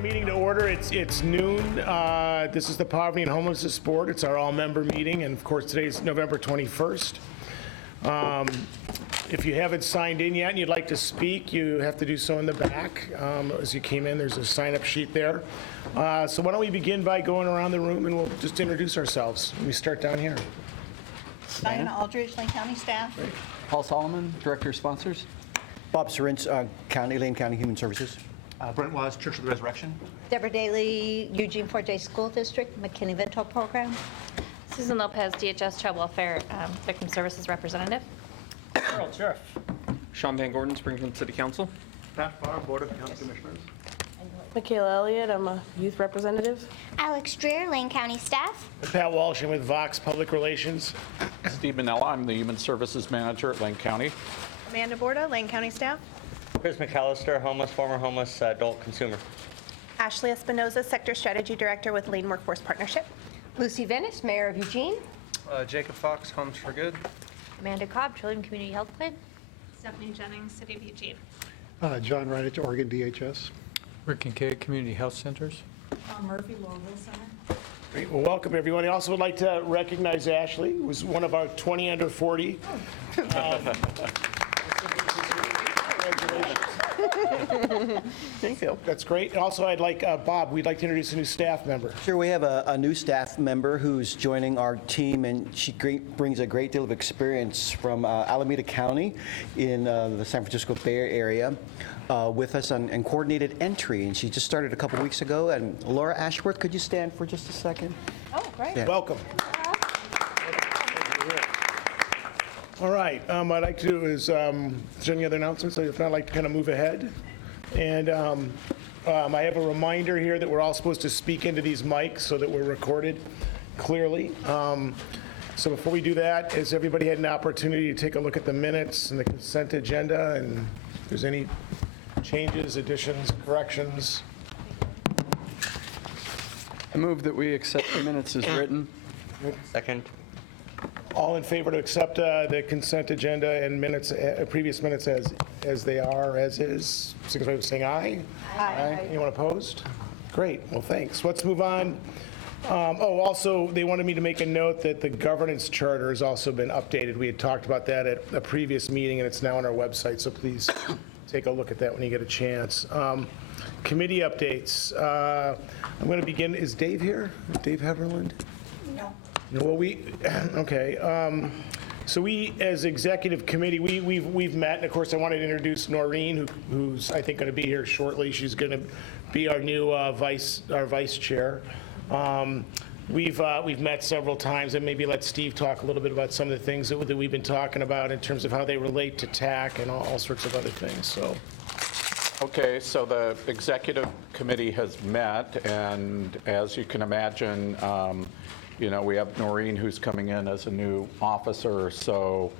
meeting to order. It's noon. This is the Poverty and Homelessness Board. It's our all-member meeting, and of course, today's November 21st. If you haven't signed in yet and you'd like to speak, you have to do so in the back. As you came in, there's a sign-up sheet there. So why don't we begin by going around the room, and we'll just introduce ourselves. We start down here. Diana Aldridge, Lane County staff. Great. Paul Solomon, Director of Sponsors. Bob Surins, Lane County Human Services. Brent Wise, Church of the Resurrection. Deborah Daly, Eugene 4J School District, McKinney-Vento Program. Susan Lopez, DHS Child Welfare Victim Services Representative. Earl Sheriff. Sean Van Gordon, Springfield City Council. Pat Farr, Board of County Commissioners. Michaela Elliott, I'm a youth representative. Alex Dreer, Lane County staff. Pat Walsh, I'm with Vox Public Relations. Steve Manella, I'm the Human Services Manager at Lane County. Amanda Borda, Lane County staff. Chris McAllister, former homeless adult consumer. Ashley Espinoza, Sector Strategy Director with Lane Workforce Partnership. Lucy Venice, Mayor of Eugene. Jacob Fox, Homes for Good. Amanda Cobb, Children Community Health Plan. Stephanie Jennings, City of Eugene. John Reinich, Oregon DHS. Rick Kincaid, Community Health Centers. Tom Murphy, Lowell Center. Great. Well, welcome, everyone. I also would like to recognize Ashley, who was one of our 20 under 40. Thank you. That's great. Also, I'd like, Bob, we'd like to introduce a new staff member. Sure, we have a new staff member who's joining our team, and she brings a great deal of experience from Alameda County in the San Francisco Bay Area with us on coordinated entry, and she just started a couple weeks ago. And Laura Ashworth, could you stand for just a second? Oh, great. Yeah. Welcome. All right, what I'd like to do is, is there any other announcements? If not, I'd like to kind of move ahead. And I have a reminder here that we're all supposed to speak into these mics so that we're recorded clearly. So before we do that, has everybody had an opportunity to take a look at the minutes and the consent agenda, and if there's any changes, additions, corrections? I move that we accept the minutes as written. Second. All in favor to accept the consent agenda and minutes, previous minutes as they are, as is, signify by saying aye. Aye. Anyone opposed? Great, well, thanks. Let's move on. Also, they wanted me to make a note that the governance charter has also been updated. We had talked about that at a previous meeting, and it's now on our website, so please take a look at that when you get a chance. Committee updates. I'm going to begin, is Dave here? Dave Heverland? No. Well, okay. So we, as executive committee, we've met, and of course, I wanted to introduce Noreen, who's I think going to be here shortly. She's going to be our new vice chair. We've met several times, and maybe let Steve talk a little bit about some of the things that we've been talking about in terms of how they relate to TAC and all sorts of other things. So. Okay, so the executive committee has met, and as you can imagine, we have Noreen who's coming in as a new officer. So,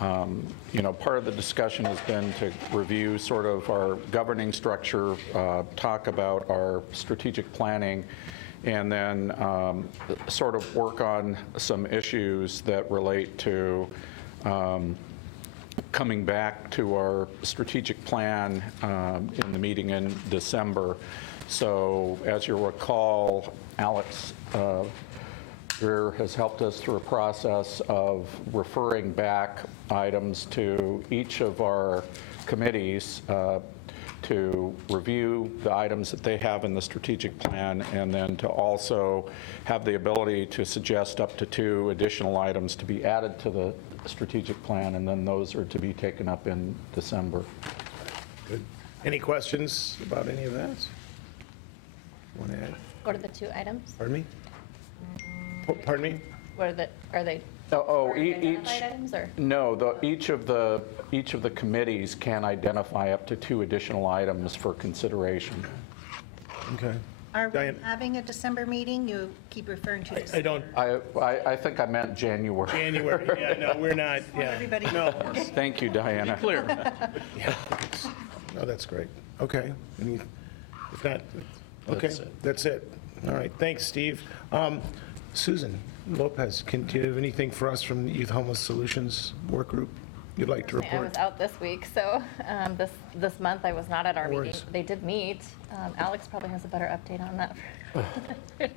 part of the discussion has been to review sort of our governing structure, talk about our strategic planning, and then sort of work on some issues that relate to coming back to our strategic plan in the meeting in December. So as you recall, Alex Greer has helped us through a process of referring back items to each of our committees to review the items that they have in the strategic plan, and then to also have the ability to suggest up to 2 additional items to be added to the strategic plan, and then those are to be taken up in December. Good. Any questions about any of that? Want to add? What are the 2 items? Pardon me? Pardon me? Are they Each items, or? No, each of the committees can identify up to 2 additional items for consideration. Okay. Are we having a December meeting? You keep referring to December. I don't. I think I meant January. January. Yeah, no, we're not. Yeah. Everybody No. Thank you, Diana. Be clear. Yeah. No, that's great. Okay. If not, okay, that's it. All right. Thanks, Steve. Susan Lopez, do you have anything for us from the Youth Homeless Solutions Work Group? you'd like to I report? was out this week, so this month I was not at our No meeting. worries. They did meet. Alex probably has a better update on that.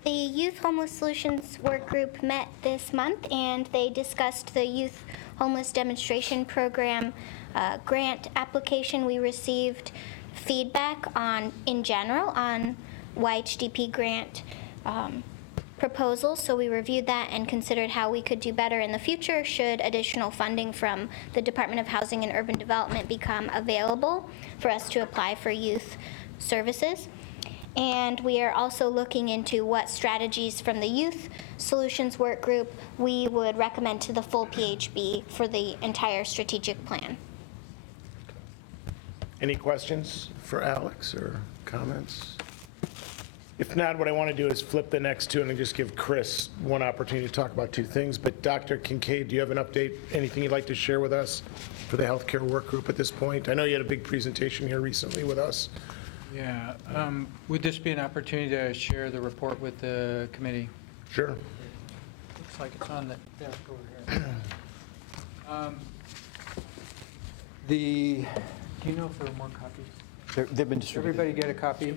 The Youth Homeless Solutions Work Group met this month, and they discussed the Youth Homeless Demonstration Program grant application. We received feedback in general, on YHDP grant proposals, so we reviewed that and considered how we could do better in the future should additional funding from the Department of Housing and Urban Development become available for us to apply for youth services. And we are also looking into what strategies from the Youth Solutions Work Group we would recommend to the full PHB for the entire strategic plan. Any questions for Alex or comments? If not, what I want to do is flip the next two and then just give Chris one opportunity to talk about two things. But Dr. Kincaid, do you have an update, anything you'd like to share with us for the healthcare work group at this point? I know you had a big presentation here recently with us. Yeah. Would this be an opportunity to share the report with the committee? Sure. Looks like it's on the desk over here. Do you know if there are more copies? They've been distributed. Everybody get a copy?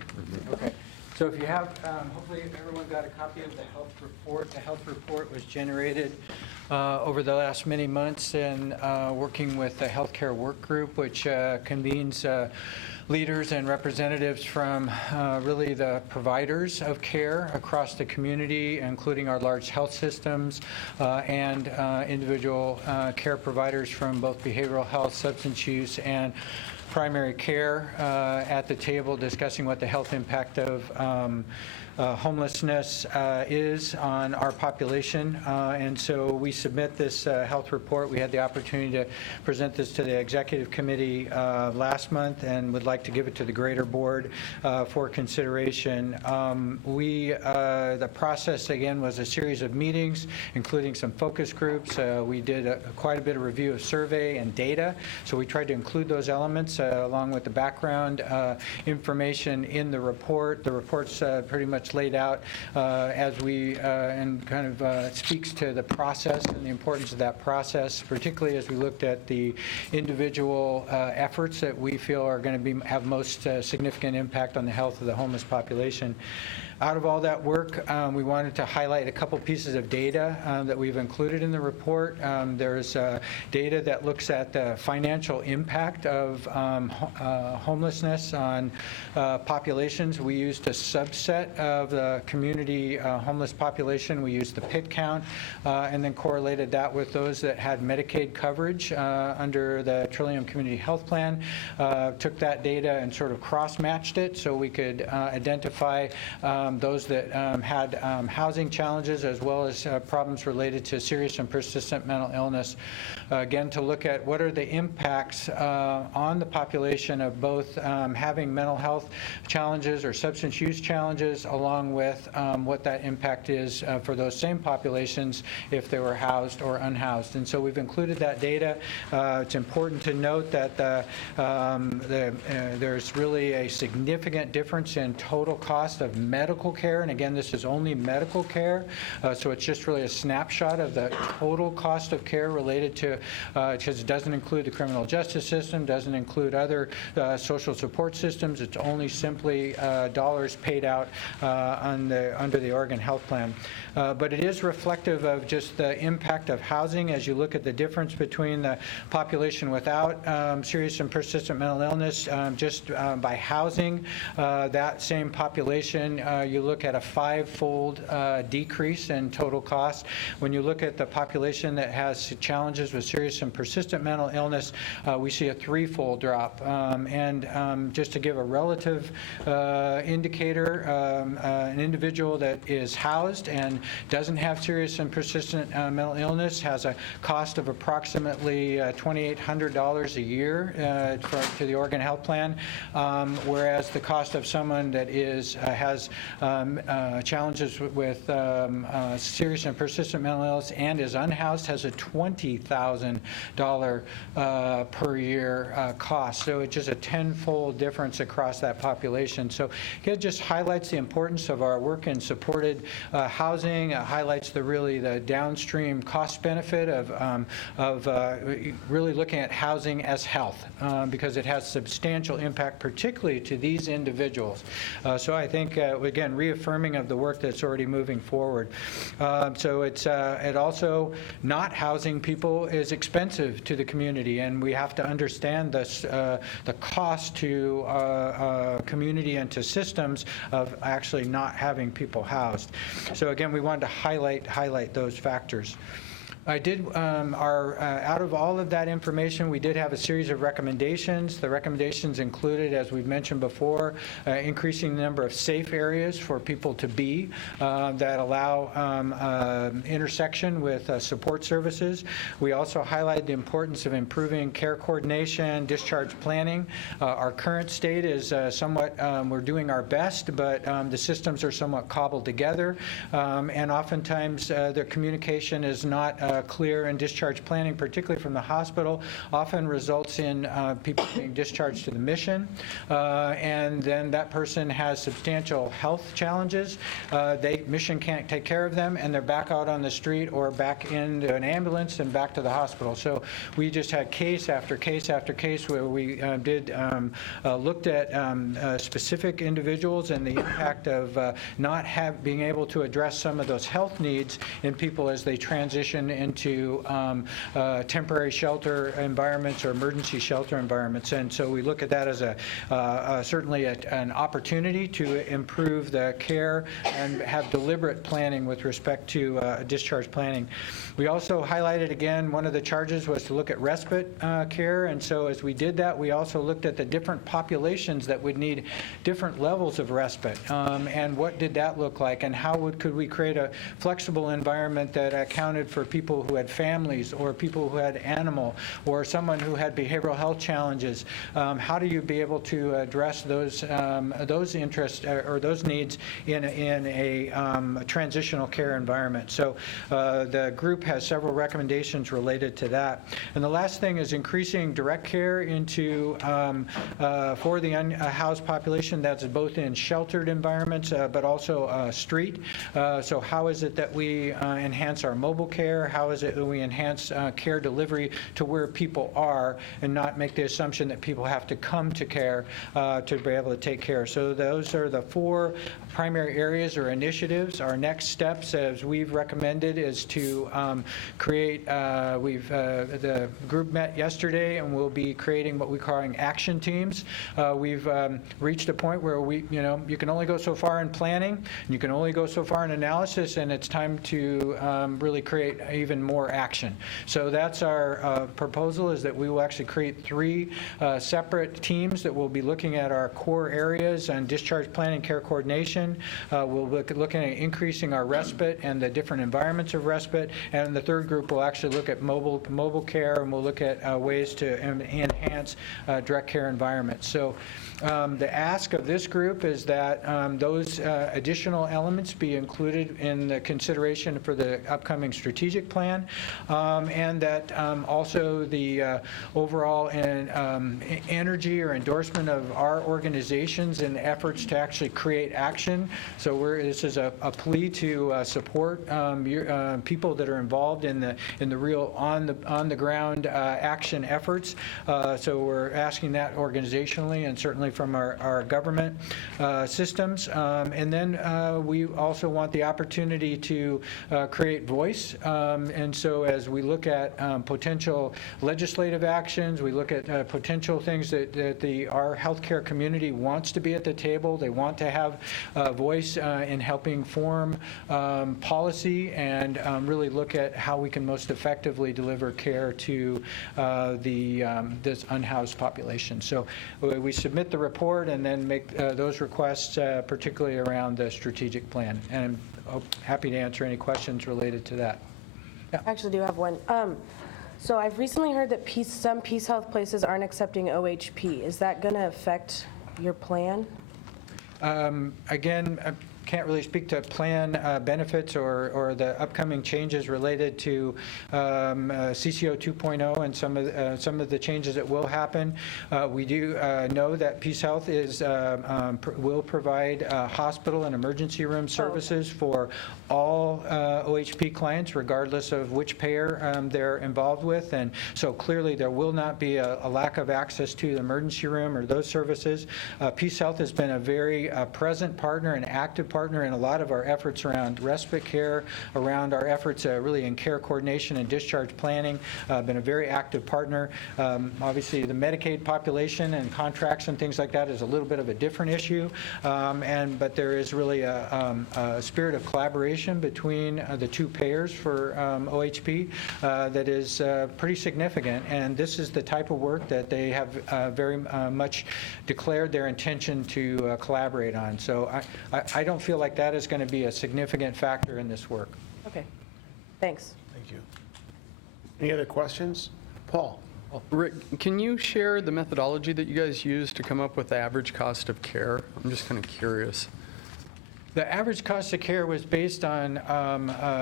Okay. So if you have, hopefully everyone got a copy of the health report. The health report was generated over the last many months and working with the healthcare work group, which convenes leaders and representatives from really the providers of care across the community, including our large health systems and individual care providers from both behavioral health, substance use, and primary care at the table, discussing what the health impact of homelessness is on our population. And so we submit this health report. We had the opportunity to present this to the executive committee last month and would like to give it to the greater board for consideration. The process, again, was a series of meetings, including some focus groups. We did quite a bit of review of survey and data. So we tried to include those elements along with the background information in the report. The report's pretty much laid out as we and kind of speaks to the process and the importance of that process, particularly as we looked at the individual efforts that we feel are going to have most significant impact on the health of the homeless population. Out of all that work, we wanted to highlight a couple pieces of data that we've included in the report. There's data that looks at the financial impact of homelessness on populations. We used a subset of the community homeless population. We used the PIT count and then correlated that with those that had Medicaid coverage under the Trillium Community Health Plan. Took that data and sort of cross-matched it so we could identify those that had housing challenges as well as problems related to serious and persistent mental illness. Again, to look at what are the impacts on the population of both having mental health challenges or substance use challenges, along with what that impact is for those same populations if they were housed or unhoused. And so we've included that data. It's important to note that there's really a significant difference in total cost of medical care, and again, this is only medical care, so it's just really a snapshot of the total cost of care related to, because it doesn't include the criminal justice system, doesn't include other social support systems. It's only simply dollars paid out under the Oregon Health Plan. But it is reflective of just the impact of housing as you look at the difference between the population without serious and persistent mental illness just by housing. That same population, you look at a 5-fold decrease in total cost. When you look at the population that has challenges with serious and persistent mental illness, we see a 3-fold drop. And just to give a relative indicator, an individual that is housed and doesn't have serious and persistent mental illness has a cost of approximately $2,800 a year to the Oregon Health Plan, whereas the cost of someone that has challenges with serious and persistent mental illness and is unhoused has a $20,000 per year cost. So it's just a tenfold difference across that population. So it just highlights the importance of our work in supported housing, highlights the downstream cost benefit of really looking at housing as health, because it has substantial impact, particularly to these individuals. So I think, again, reaffirming of the work that's already moving forward. So it also, not housing people is expensive to the community, and we have to understand this, the cost to community and to systems of actually not having people housed. So again, we wanted to highlight those factors. I did, out of all of that information, we did have a series of recommendations. The recommendations included, as we've mentioned before, increasing the number of safe areas for people to be that allow intersection with support services. We also highlighted the importance of improving care coordination, discharge planning. Our current state is somewhat, we're doing our best, but the systems are somewhat cobbled together, and oftentimes the communication is not clear, and discharge planning, particularly from the hospital, often results in people being discharged to the mission, and then that person has substantial health challenges. Mission can't take care of them, and they're back out on the street or back into an ambulance and back to the hospital. So we just had case after case after case where we looked at specific individuals and the impact of not being able to address some of those health needs in people as they transition into temporary shelter environments or emergency shelter environments. And so we look at that as certainly an opportunity to improve the care and have deliberate planning with respect to discharge planning. We also highlighted, again, one of the charges was to look at respite care, and so as we did that, we also looked at the different populations that would need different levels of respite, and what did that look like, and how could we create a flexible environment that accounted for people who had families or people who had animal or someone who had behavioral health challenges. How do you be able to address those interests or those needs in a transitional care environment? So the group has several recommendations related to that. And the last thing is increasing direct care into for the unhoused population that's both in sheltered environments but also street. So how is it that we enhance our mobile care? How is it that we enhance care delivery to where people are and not make the assumption that people have to come to care to be able to take care? So those are the four primary areas or initiatives. Our next steps, as we've recommended, is to create, the group met yesterday and we'll be creating what we're calling action teams. We've reached a point where you can only go so far in planning, and you can only go so far in analysis, and it's time to really create even more action. So that's our proposal, is that we will actually create 3 separate teams that will be looking at our core areas on discharge planning, care coordination. We'll look at looking at increasing our respite and the different environments of respite, and the third group will actually look at mobile care, and we'll look at ways to enhance direct care environments. So the ask of this group is that those additional elements be included in the consideration for the upcoming strategic plan, and that also the overall energy or endorsement of our organizations in efforts to actually create action. So this is a plea to support people that are involved in the real on the ground action efforts. So we're asking that organizationally and certainly from our government systems. And then we also want the opportunity to create voice. And so as we look at potential legislative actions, we look at potential things that our healthcare community wants to be at the table. They want to have a voice in helping form policy and really look at how we can most effectively deliver care to this unhoused population. So we submit the report and then make those requests, particularly around the strategic plan. And I'm happy to answer any questions related to that. Yeah. I actually do have one. So I've recently heard that some Peace Health places aren't accepting OHP. Is that going to affect your plan? Again, can't really speak to plan benefits or the upcoming changes related to CCO 2.0 and some of the changes that will happen. We do know that Peace Health will provide hospital and emergency room services for all OHP clients, regardless of which payer they're involved with. And so clearly there will not be a lack of access to the emergency room or those services. Peace Health has been a very present partner and active partner in a lot of our efforts around respite care, around our efforts really in care coordination and discharge planning, been a very active partner. Obviously, the Medicaid population and contracts and things like that is a little bit of a different issue, but there is really a spirit of collaboration between the two payers for OHP that is pretty significant, and this is the type of work that they have very much declared their intention to collaborate on. So I don't feel like that is going to be a significant factor in this work. Okay, thanks. Thank you. Any other questions? Paul? Rick, can you share the methodology that you guys use to come up with the average cost of care? I'm just kind of curious. The average cost of care was based on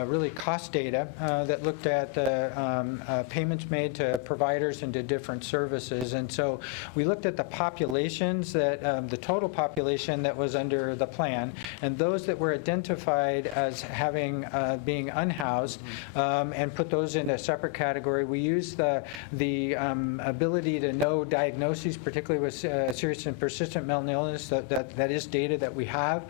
really cost data that looked at the payments made to providers and to different services. And so we looked at the populations, that the total population that was under the plan, and those that were identified as having being unhoused, and put those in a separate category. We used the ability to know diagnoses, particularly with serious and persistent mental illness. That is data that we have.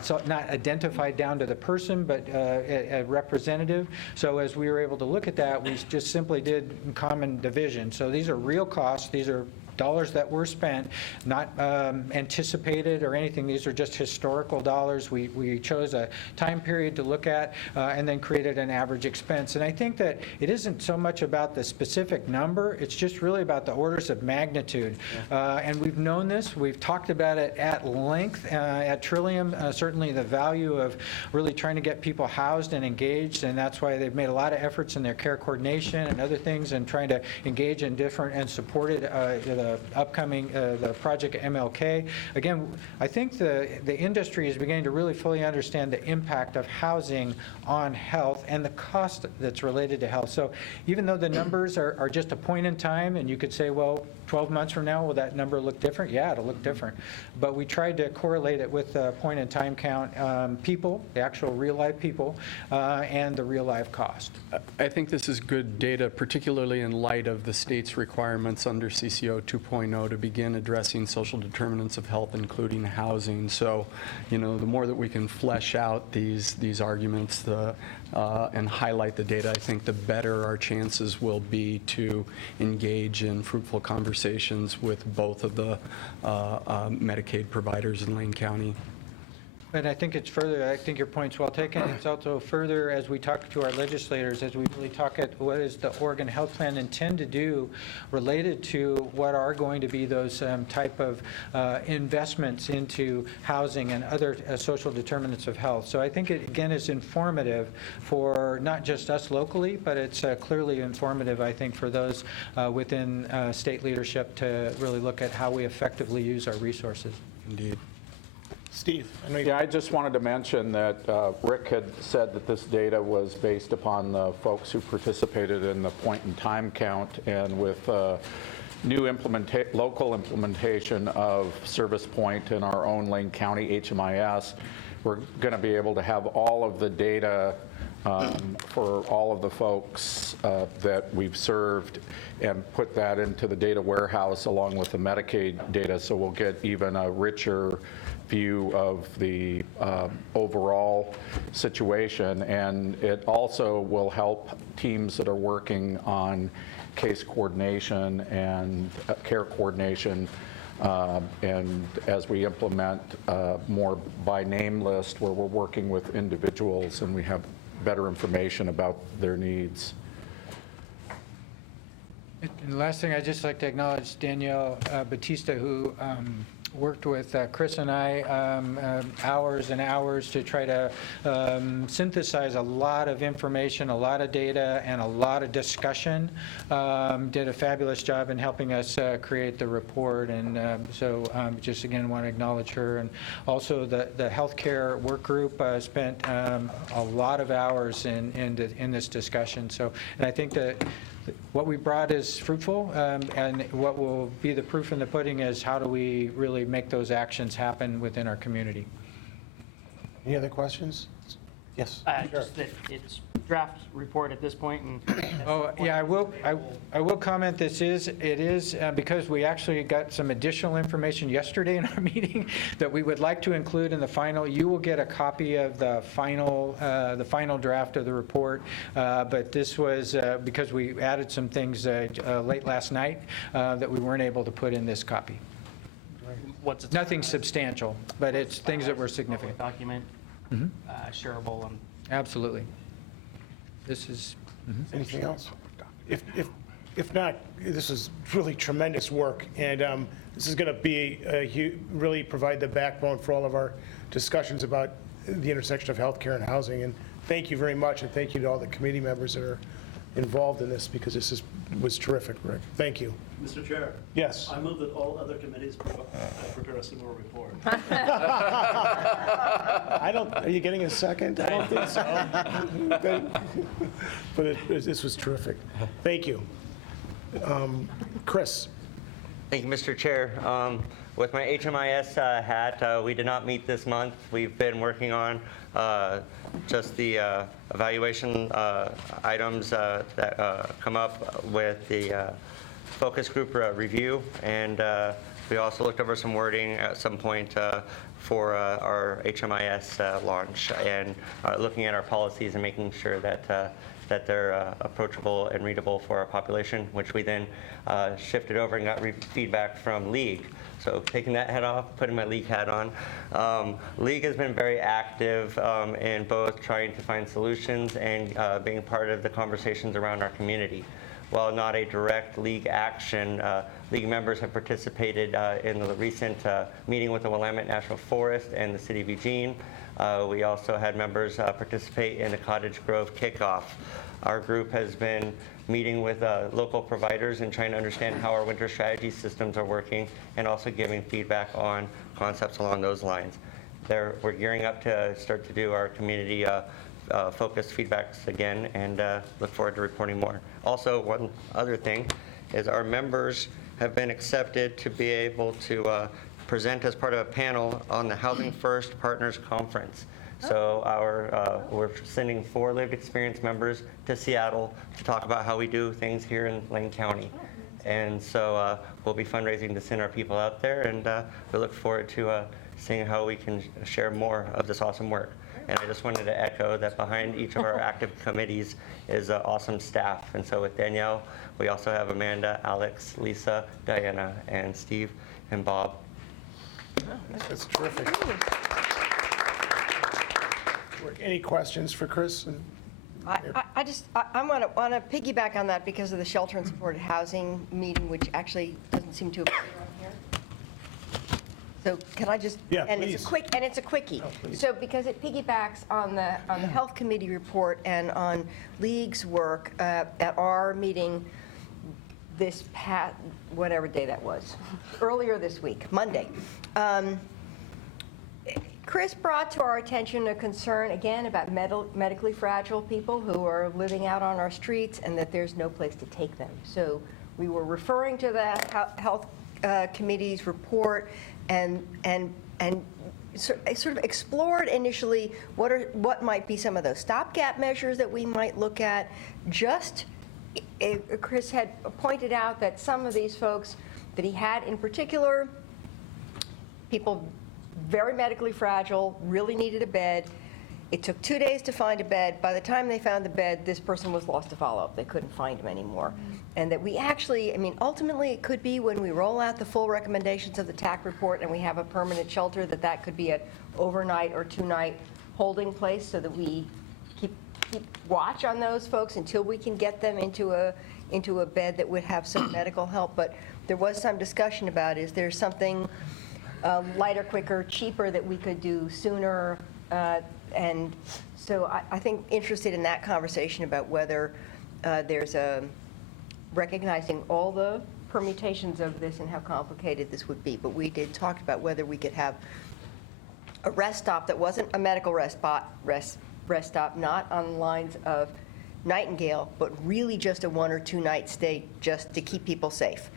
It's not identified down to the person, but a representative. So as we were able to look at that, we just simply did common division. So these are real costs. These are dollars that were spent, not anticipated or anything. These are just historical dollars. We chose a time period to look at and then created an average expense. And I think that it isn't so much about the specific number. It's just really about the orders of magnitude. And we've known this. We've talked about it at length at Trillium, certainly the value of really trying to get people housed and engaged. And that's why they've made a lot of efforts in their care coordination and other things and trying to engage in different and supported the upcoming the project MLK. Again, I think the industry is beginning to really fully understand the impact of housing on health and the cost that's related to health. So even though the numbers are just a point in time, and you could say, well, 12 months from now, will that number look different? Yeah, it'll look different. But we tried to correlate it with the point in time count, people, the actual real life people, and the real life cost. I think this is good data, particularly in light of the state's requirements under CCO 2.0 to begin addressing social determinants of health, including housing. So, the more that we can flesh out these arguments and highlight the data, I think the better our chances will be to engage in fruitful conversations with both of the Medicaid providers in Lane County. And I think it's further, I think your point's well taken. It's also further as we talk to our legislators, as we really talk at what is the Oregon Health Plan intend to do related to what are going to be those type of investments into housing and other social determinants of health. So I think it, again, is informative for not just us locally, but it's clearly informative, I think, for those within state leadership to really look at how we effectively use our resources. Indeed. Steve? Yeah, I just wanted to mention that Rick had said that this data was based upon the folks who participated in the point-in-time count, and with new local implementation of Service Point in our own Lane County HMIS, we're going to be able to have all of the data for all of the folks that we've served and put that into the data warehouse along with the Medicaid data, so we'll get even a richer view of the overall situation. And it also will help teams that are working on case coordination and care coordination, and as we implement more by name list where we're working with individuals and we have better information about their needs. And the last thing I'd just like to acknowledge Danielle Batista, who worked with Chris and I hours and hours to try to synthesize a lot of information, a lot of data, and a lot of discussion. Did a fabulous job in helping us create the report, and so just again want to acknowledge her. And also the healthcare work group spent a lot of hours in this discussion. So, and I think that what we brought is fruitful, and what will be the proof in the pudding is how do we really make those actions happen within our community. Any other questions? Yes. Sure. Just that it's draft report at this point, and Oh, yeah, I will comment, it is because we actually got some additional information yesterday in our meeting that we would like to include in the final. You will get a copy of the final draft of the report, but this was because we added some things late last night that we weren't able to put in this copy. what's its Nothing substantial, but it's things that were significant. document, shareable. Absolutely. This is. Anything else? If not, this is really tremendous work, and this is going to be really provide the backbone for all of our discussions about the intersection of healthcare and housing. And thank you very much, and thank you to all the committee members that are involved in this, because this was terrific, Rick. Thank you. Mr. Chair. Yes. I move that all other committees prepare a similar report. Are you getting a second? I don't think so. But this was terrific. Thank you. Chris. Thank you, Mr. Chair. With my HMIS hat, we did not meet this month. We've been working on just the evaluation items that come up with the focus group review, and we also looked over some wording at some point for our HMIS launch, and looking at our policies and making sure that they're approachable and readable for our population, which we then shifted over and got feedback from League. So taking that hat off, putting my League hat on. League has been very active in both trying to find solutions and being part of the conversations around our community. While not a direct League action, League members have participated in the recent meeting with the Willamette National Forest and the City of Eugene. We also had members participate in the Cottage Grove kickoff. Our group has been meeting with local providers and trying to understand how our winter strategy systems are working, and also giving feedback on concepts along those lines. We're gearing up to start to do our community focused feedbacks again, and look forward to reporting more. Also, one other thing is our members have been accepted to be able to present as part of a panel on the Housing First Partners Conference. So we're sending 4 lived experience members to Seattle to talk about how we do things here in Lane County. And so we'll be fundraising to send our people out there, and we look forward to seeing how we can share more of this awesome work. And I just wanted to echo that behind each of our active committees is awesome staff. And so with Danielle, we also have Amanda, Alex, Lisa, Diana, and Steve, and Bob. That's terrific. Any questions for Chris? I want to piggyback on that because of the shelter and supported housing meeting, which actually doesn't seem to appear on here. So can I just? Yeah, and please. It's a quickie. Please. So because it piggybacks on the health committee report and on League's work at our meeting this past, whatever day that was, earlier this week, Monday. Chris brought to our attention a concern, again, about medically fragile people who are living out on our streets, and that there's no place to take them. So we were referring to the health committee's report, and sort of explored initially what might be some of those stopgap measures that we might look at. Chris had pointed out that some of these folks that he had in particular, people very medically fragile, really needed a bed. It took 2 days to find a bed. By the time they found the bed, this person was lost to follow-up. They couldn't find him anymore. And that we actually, ultimately it could be when we roll out the full recommendations of the TAC report and we have a permanent shelter, that could be an overnight or 2-night holding place, so that we keep watch on those folks until we can get them into a bed that would have some medical help. But there was some discussion about, is there something lighter, quicker, cheaper that we could do sooner. And so I think interested in that conversation about whether there's a recognizing all the permutations of this and how complicated this would be. But we did talk about whether we could have a rest stop that wasn't a medical rest stop, not on the lines of Nightingale, but really just a 1 or 2 night stay just to keep people safe.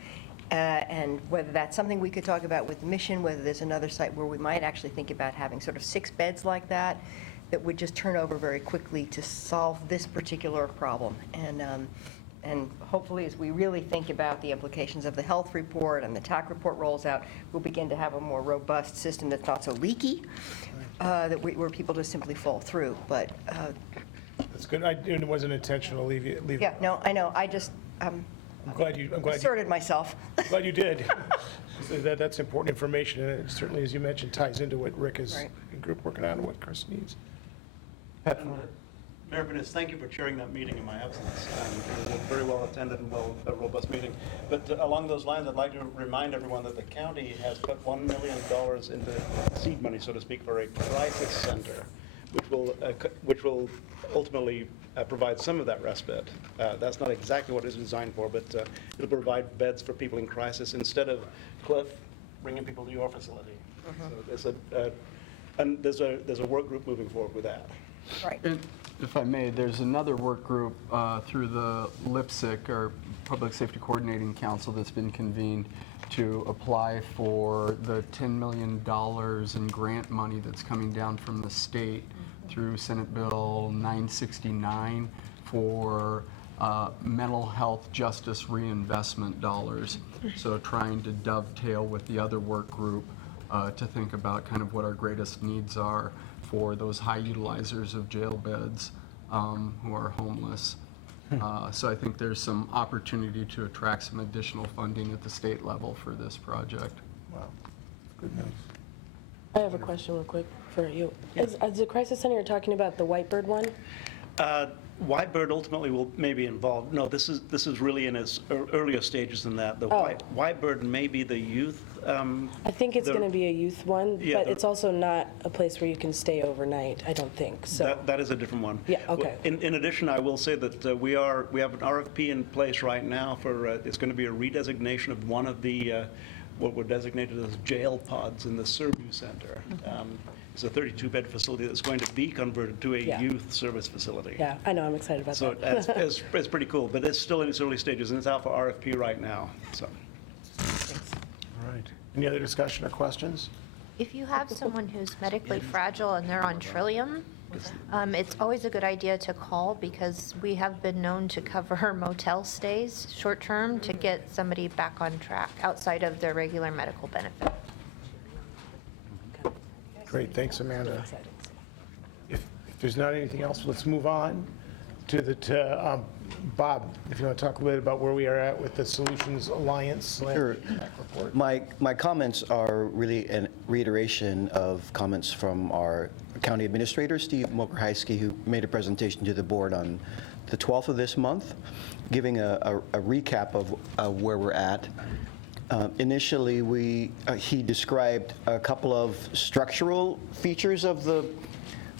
And whether that's something we could talk about with the mission, whether there's another site where we might actually think about having sort of 6 beds like that would just turn over very quickly to solve this particular problem. And hopefully, as we really think about the implications of the health report and the TAC report rolls out, we'll begin to have a more robust system that's not so leaky, where people just simply fall through. But That's good. It wasn't intentional to leave you. yeah, no, I know. I just I'm glad you asserted myself. glad you did. That's important information, and it certainly, as you mentioned, ties into what Rick is in group working on and what Chris needs. Mayor Benes, thank you for chairing that meeting in my absence. It was a very well attended and a robust meeting. But along those lines, I'd like to remind everyone that the county has put $1 million into seed money, so to speak, for a crisis center, which will ultimately provide some of that respite. That's not exactly what it's designed for, but it'll provide beds for people in crisis instead of Cliff bringing people to your facility. So there's a work group moving forward with that. Right. And if I may, there's another work group through the LIPSIC, or Public Safety Coordinating Council, that's been convened to apply for the $10 million in grant money that's coming down from the state through Senate Bill 969 for mental health justice reinvestment dollars. So trying to dovetail with the other work group to think about kind of what our greatest needs are for those high utilizers of jail beds who are homeless. So I think there's some opportunity to attract some additional funding at the state level for this project. Wow, good news. I have a question real quick for you. Is the crisis center you're talking about the Whitebird one? Whitebird ultimately will maybe involve, no, this is really in its earlier stages than that. The Whitebird may be the youth. I think it's going to be a youth one, Yeah, but it's also not a place where you can stay overnight, I don't think, so. That is a different one. Yeah, okay. In addition, I will say that we have an RFP in place right now for, it's going to be a redesignation of one of the, what were designated as jail pods in the Serbu Center. It's a 32-bed facility that's going to be converted to a youth service facility. Yeah, I know, I'm excited about So that. it's pretty cool, but it's still in its early stages, and it's out for RFP right now, so. All right. Any other discussion or questions? If you have someone who's medically fragile and they're on Trillium, it's always a good idea to call, because we have been known to cover motel stays short-term to get somebody back on track outside of their regular medical benefit. Great, thanks, Amanda. If there's not anything else, let's move on to Bob, if you want to talk a little bit about where we are at with the Solutions Alliance Sure. report. My comments are really a reiteration of comments from our county administrator, Steve Mokrheisky, who made a presentation to the board on the 12th of this month, giving a recap of where we're at. Initially, he described a couple of structural features of the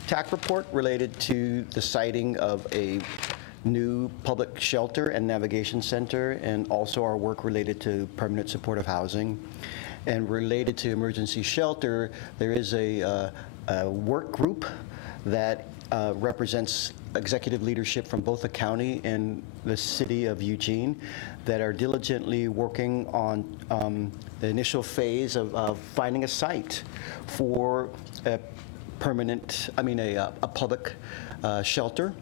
TAC report related to the siting of a new public shelter and navigation center, and also our work related to permanent supportive housing. And related to emergency shelter, there is a work group that represents executive leadership from both the county and the city of Eugene that are diligently working on the initial phase of finding a site for a public shelter.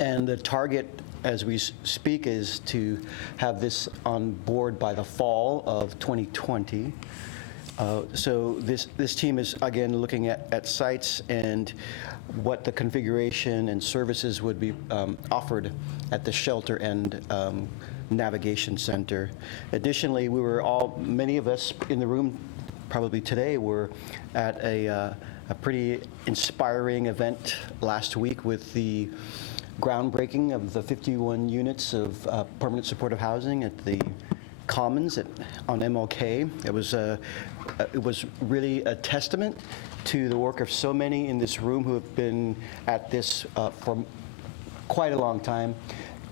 And the target as we speak is to have this on board by the fall of 2020. So this team is, again, looking at sites and what the configuration and services would be offered at the shelter and navigation center. Additionally, many of us in the room probably today were at a pretty inspiring event last week with the groundbreaking of the 51 units of permanent supportive housing at the Commons on MLK. It was really a testament to the work of so many in this room who have been at this for quite a long time,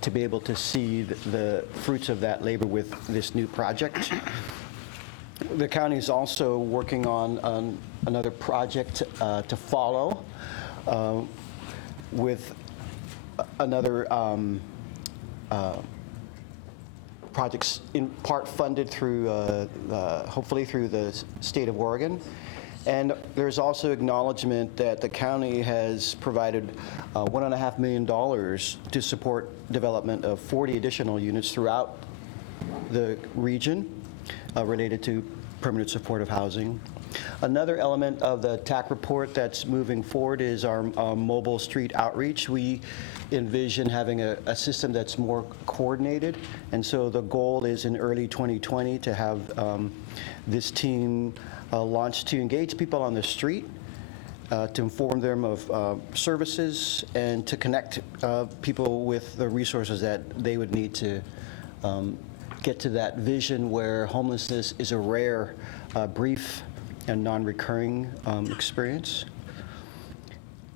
to be able to see the fruits of that labor with this new project. The county is also working on another project to follow with another projects in part funded through, hopefully through the state of Oregon. And there's also acknowledgement that the county has provided $1.5 million to support development of 40 additional units throughout the region related to permanent supportive housing. Another element of the TAC report that's moving forward is our mobile street outreach. We envision having a system that's more coordinated, and so the goal is in early 2020 to have this team launch to engage people on the street, to inform them of services, and to connect people with the resources that they would need to get to that vision where homelessness is a rare, brief, and non-recurring experience.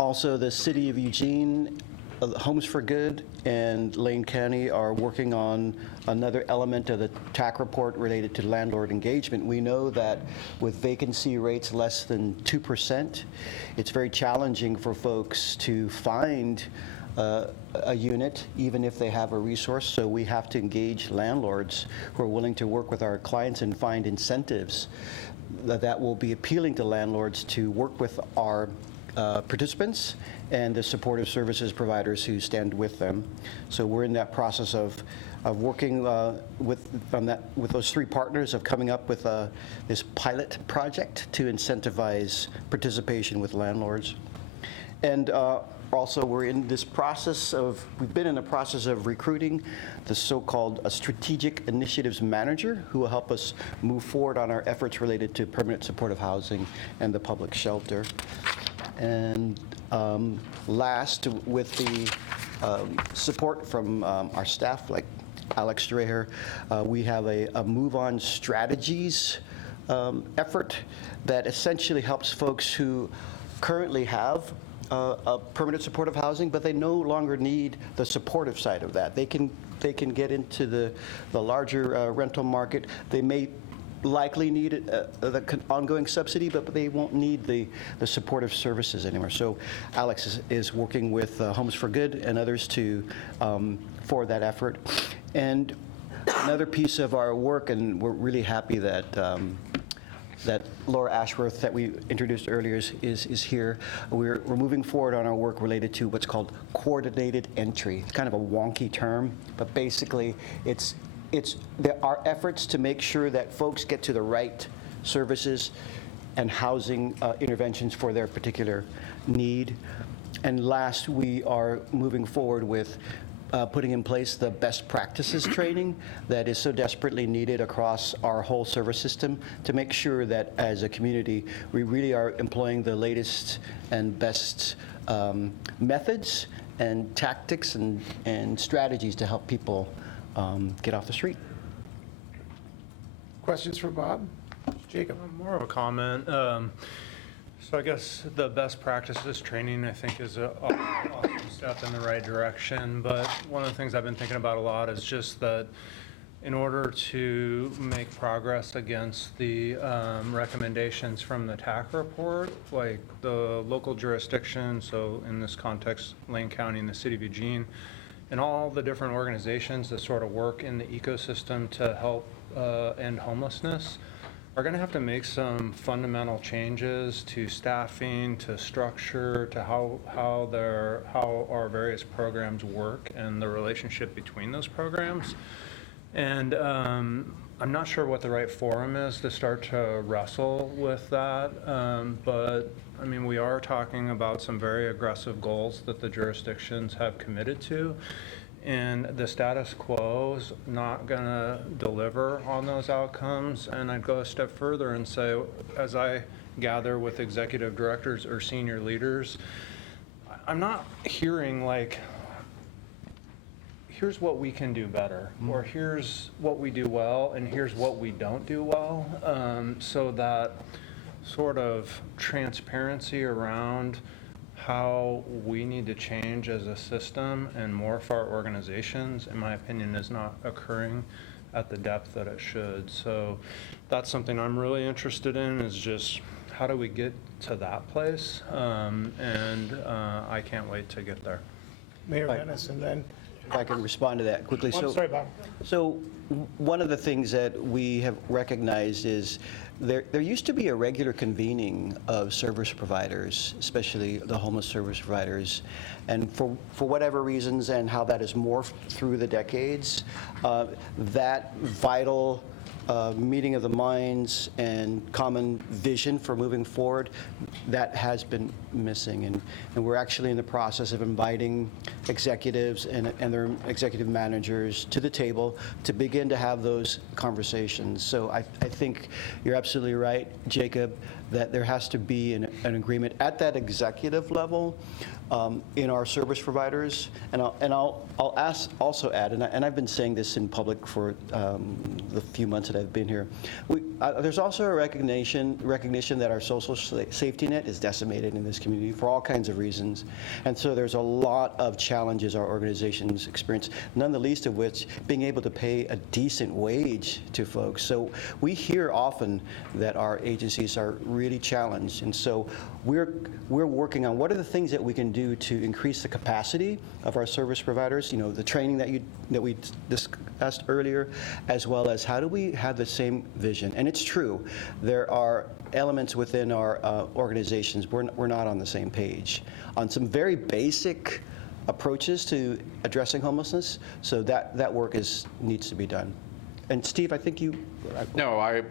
Also, the City of Eugene, Homes for Good, and Lane County are working on another element of the TAC report related to landlord engagement. We know that with vacancy rates less than 2%, it's very challenging for folks to find a unit, even if they have a resource. So we have to engage landlords who are willing to work with our clients and find incentives that will be appealing to landlords to work with our participants and the supportive services providers who stand with them. So we're in that process of working with those three partners, of coming up with this pilot project to incentivize participation with landlords. And also, we're in this process we've been in a process of recruiting the so-called strategic initiatives manager, who will help us move forward on our efforts related to permanent supportive housing and the public shelter. And last, with the support from our staff, like Alex Dreher, we have a Move On Strategies effort that essentially helps folks who currently have a permanent supportive housing, but they no longer need the supportive side of that. They can get into the larger rental market. They may likely need the ongoing subsidy, but they won't need the supportive services anymore. So Alex is working with Homes for Good and others to forward that effort. And another piece of our work, and we're really happy that that Laura Ashworth that we introduced earlier is here. We're moving forward on our work related to what's called coordinated entry. It's kind of a wonky term, but basically there are efforts to make sure that folks get to the right services and housing interventions for their particular need. And last, we are moving forward with putting in place the best practices training that is so desperately needed across our whole service system, to make sure that as a community we really are employing the latest and best methods and tactics and strategies to help people get off the street. Questions for Bob? Jacob? More of a comment. So I guess the best practices training, I think, is a awesome step in the right direction. But one of the things I've been thinking about a lot is just that in order to make progress against the recommendations from the TAC report, like the local jurisdiction, so in this context, Lane County and the City of Eugene, and all the different organizations that sort of work in the ecosystem to help end homelessness, are going to have to make some fundamental changes to staffing, to structure, to how our various programs work and the relationship between those programs. And I'm not sure what the right forum is to start to wrestle with that, but I mean, we are talking about some very aggressive goals that the jurisdictions have committed to. And the status quo is not going to deliver on those outcomes. And I'd go a step further and say, as I gather with executive directors or senior leaders, I'm not hearing here's what we can do better, or here's what we do well, and here's what we don't do well, so that sort of transparency around how we need to change as a system and morph our organizations, in my opinion, is not occurring at the depth that it should. So that's something I'm really interested in, is just how do we get to that place? I can't wait to get there. Mayor Dennis, and then, If I can respond to that quickly. I'm sorry, Bob. So one of the things that we have recognized is there used to be a regular convening of service providers, especially the homeless service providers. And for whatever reasons and how that has morphed through the decades, that vital meeting of the minds and common vision for moving forward, that has been missing. And we're actually in the process of inviting executives and their executive managers to the table to begin to have those conversations. So I think you're absolutely right, Jacob, that there has to be an agreement at that executive level in our service providers. And I'll also add, and I've been saying this in public for the few months that I've been here, there's also a recognition that our social safety net is decimated in this community for all kinds of reasons. And so there's a lot of challenges our organizations experience, none the least of which being able to pay a decent wage to folks. So we hear often that our agencies are really challenged. And so we're working on what are the things that we can do to increase the capacity of our service providers, the training that we discussed earlier, as well as how do we have the same vision. And it's true, there are elements within our organizations we're not on the same page on some very basic approaches to addressing homelessness. So that work needs to be done. And Steve, I think you... No,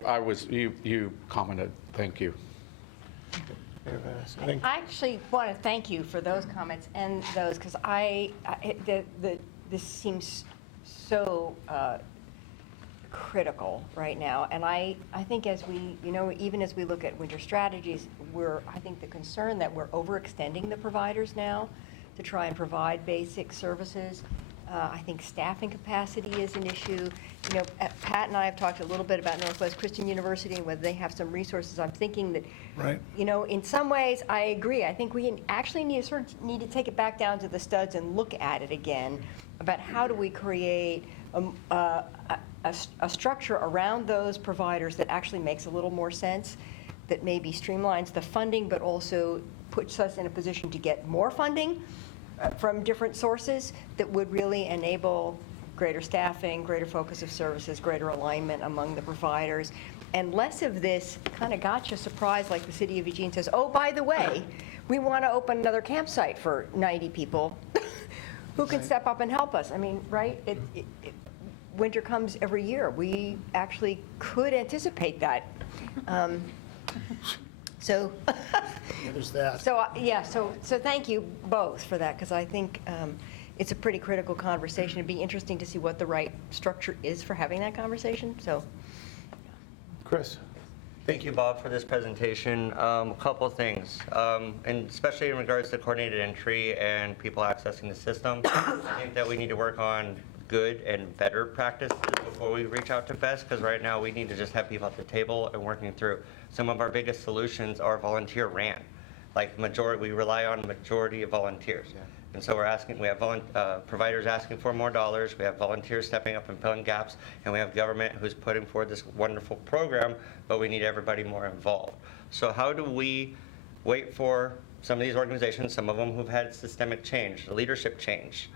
you commented. Thank you. I actually want to thank you for those comments and those, because this seems so critical right now. And I think as we, even as we look at winter strategies, I think the concern that we're overextending the providers now to try and provide basic services. I think staffing capacity is an issue. Pat and I have talked a little bit about Northwest Christian University and whether they have some resources. I'm thinking that, Right. In some ways, I agree. I think we actually need to take it back down to the studs and look at it again about how do we create a structure around those providers that actually makes a little more sense, that maybe streamlines the funding, but also puts us in a position to get more funding from different sources that would really enable greater staffing, greater focus of services, greater alignment among the providers, and less of this kind of gotcha surprise like the city of Eugene says, oh, by the way, we want to open another campsite for 90 people. Who can step up and help us? I mean, right? Winter comes every year. We actually could anticipate that. So There's that. So thank you both for that, because I think it's a pretty critical conversation. It'd be interesting to see what the right structure is for having that conversation. So, Chris. Thank you, Bob, for this presentation. A couple things, and especially in regards to coordinated entry and people accessing the system. I think that we need to work on good and better practices before we reach out to best, because right now we need to just have people at the table and working through. Some of our biggest solutions are volunteer ran. We rely on majority of volunteers. Yeah. And so we have providers asking for more dollars, we have volunteers stepping up and filling gaps, and we have government who's putting forward this wonderful program, but we need everybody more involved. So how do we wait for some of these organizations, some of them who've had systemic change, leadership change,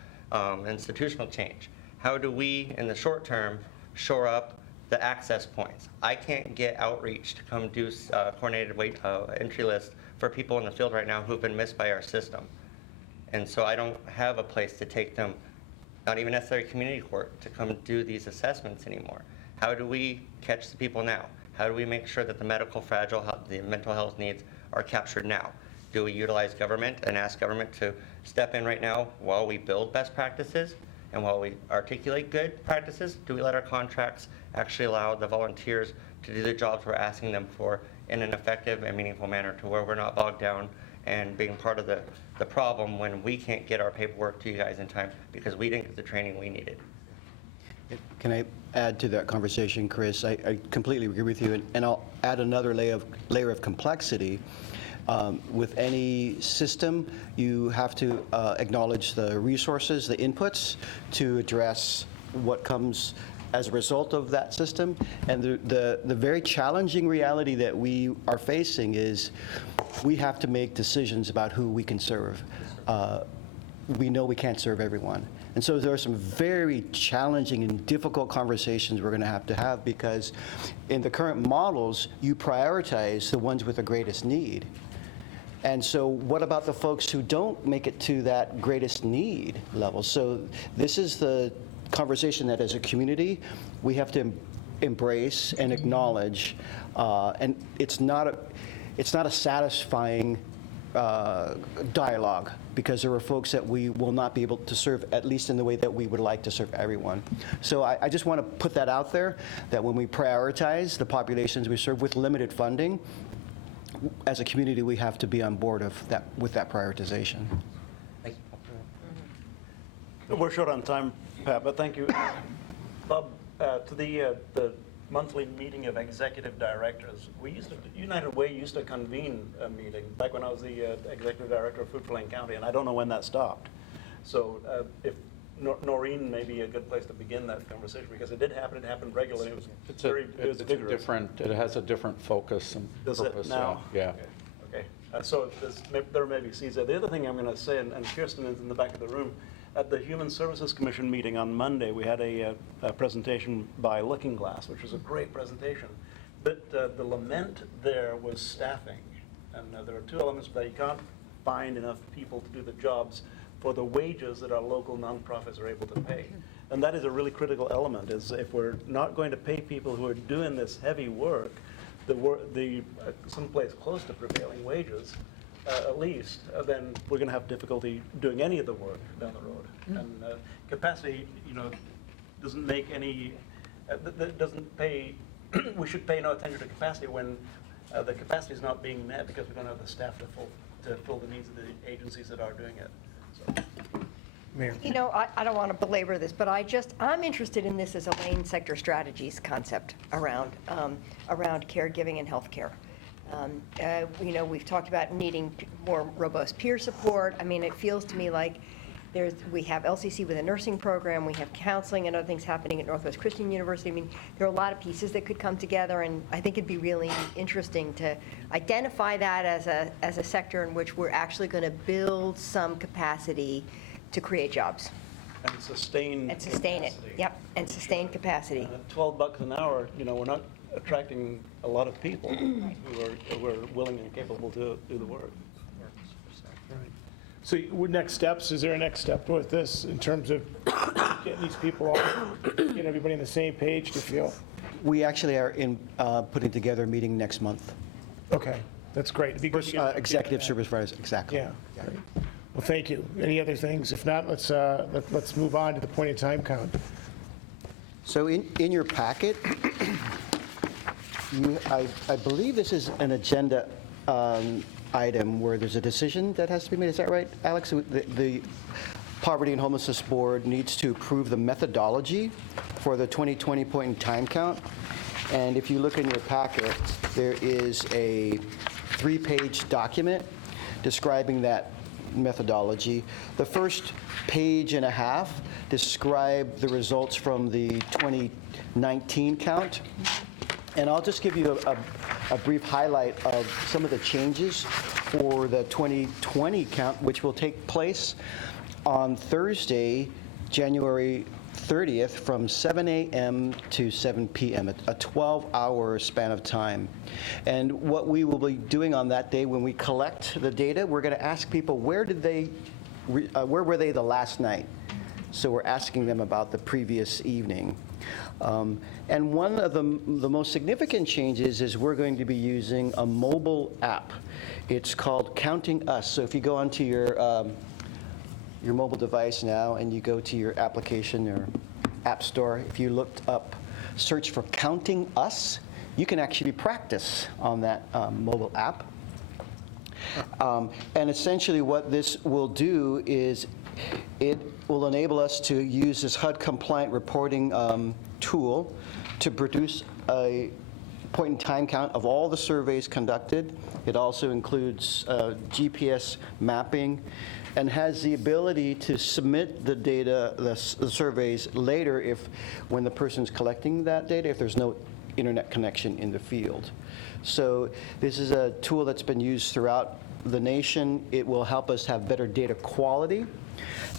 institutional change? How do we, in the short term, shore up the access points? I can't get outreach to come do coordinated entry lists for people in the field right now who've been missed by our system. And so I don't have a place to take them, not even necessarily community court, to come do these assessments anymore. How do we catch the people now? How do we make sure that the medical fragile health, the mental health needs are captured now? Do we utilize government and ask government to step in right now while we build best practices and while we articulate good practices? Do we let our contracts actually allow the volunteers to do the jobs we're asking them for in an effective and meaningful manner, to where we're not bogged down and being part of the problem when we can't get our paperwork to you guys in time because we didn't get the training we needed. Can I add to that conversation, Chris? I completely agree with you, and I'll add another layer of complexity. With any system, you have to acknowledge the resources, the inputs, to address what comes as a result of that system. And the very challenging reality that we are facing is we have to make decisions about who we can serve. We know we can't serve everyone. And so there are some very challenging and difficult conversations we're going to have because in the current models, you prioritize the ones with the greatest need. And so what about the folks who don't make it to that greatest need level? So this is the conversation that as a community, we have to embrace and acknowledge. And it's not a satisfying dialogue, because there are folks that we will not be able to serve, at least in the way that we would like to serve everyone. So I just want to put that out there, that when we prioritize the populations we serve with limited funding, as a community, we have to be on board with that prioritization. We're short on time, Pat, but thank you. Bob, to the monthly meeting of executive directors, United Way used to convene a meeting back when I was the executive director of Food for Lane County, and I don't know when that stopped. So if Noreen may be a good place to begin that conversation, because it did happen. It happened regularly. It was vigorous. It has a different focus and Does purpose. it now? Yeah. Okay. So there may be seeds there. The other thing I'm going to say, and Kirsten is in the back of the room, at the Human Services Commission meeting on Monday, we had a presentation by Looking Glass, which was a great presentation. But the lament there was staffing. And there are two elements that you can't find enough people to do the jobs for the wages that our local nonprofits are able to pay. And that is a really critical element, is if we're not going to pay people who are doing this heavy work, someplace close to prevailing wages, at least, then we're going to have difficulty doing any of the work down the road. And capacity, doesn't make any, doesn't pay, we should pay no attention to capacity when the capacity is not being met because we don't have the staff to fill the needs of the agencies that are doing it. Mayor. I don't want to belabor this, but I'm interested in this as a lane sector strategies concept around caregiving and healthcare. We've talked about needing more robust peer support. I mean, it feels to me like we have LCC with a nursing program, we have counseling and other things happening at Northwest Christian University. I mean, there are a lot of pieces that could come together, and I think it'd be really interesting to identify that as a sector in which we're actually going to build some capacity to create jobs. And sustain it. Yep, and sustain capacity. And at $12 an hour, we're not attracting a lot of people who are willing and capable to do the work. So what next steps? Is there a next step with this in terms of getting these people all, getting everybody on the same page to feel? We actually are putting together a meeting next month. Okay, that's great. It'd be good to get an update on Executive that. Service Providers, exactly. Yeah. Great. Well, thank you. Any other things? If not, let's move on to the point in time count. So in your packet, I believe this is an agenda item where there's a decision that has to be made. Is that right, Alex? The Poverty and Homelessness Board needs to approve the methodology for the 2020 point in time count. And if you look in your packet, there is a 3-page document describing that methodology. The first page and a half describe the results from the 2019 count. And I'll just give you a brief highlight of some of the changes for the 2020 count, which will take place on Thursday, January 30th from 7 a.m. to 7 p.m., a 12-hour span of time. And what we will be doing on that day when we collect the data, we're going to ask people where were they the last night? So we're asking them about the previous evening. And one of the most significant changes is we're going to be using a mobile app. It's called Counting Us. So if you go onto your mobile device now and you go to your application or app store, if you looked up, search for Counting Us, you can actually practice on that mobile app. And essentially what this will do is it will enable us to use this HUD-compliant reporting tool to produce a point-in-time count of all the surveys conducted. It also includes GPS mapping and has the ability to submit the data, the surveys later when the person's collecting that data, if there's no internet connection in the field. So this is a tool that's been used throughout the nation. It will help us have better data quality.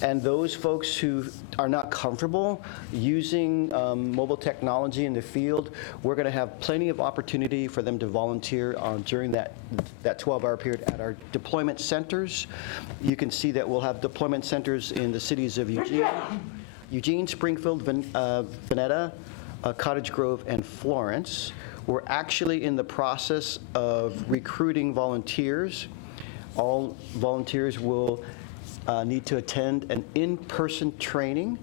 And those folks who are not comfortable using mobile technology in the field, we're going to have plenty of opportunity for them to volunteer during that 12-hour period at our deployment centers. You can see that we'll have deployment centers in the cities of Eugene, Springfield, Veneta, Cottage Grove, and Florence. We're actually in the process of recruiting volunteers. All volunteers will need to attend an in-person training,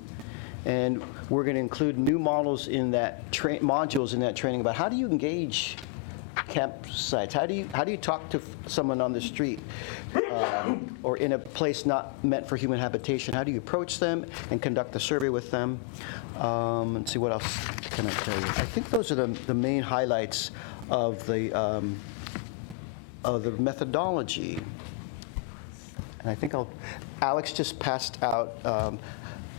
and we're going to include new modules in that training about how do you engage campsites, how do you talk to someone on the street or in a place not meant for human habitation, how do you approach them and conduct a survey with them. Let's see, what else can I tell you? I think those are the main highlights of the methodology. And I think Alex just passed out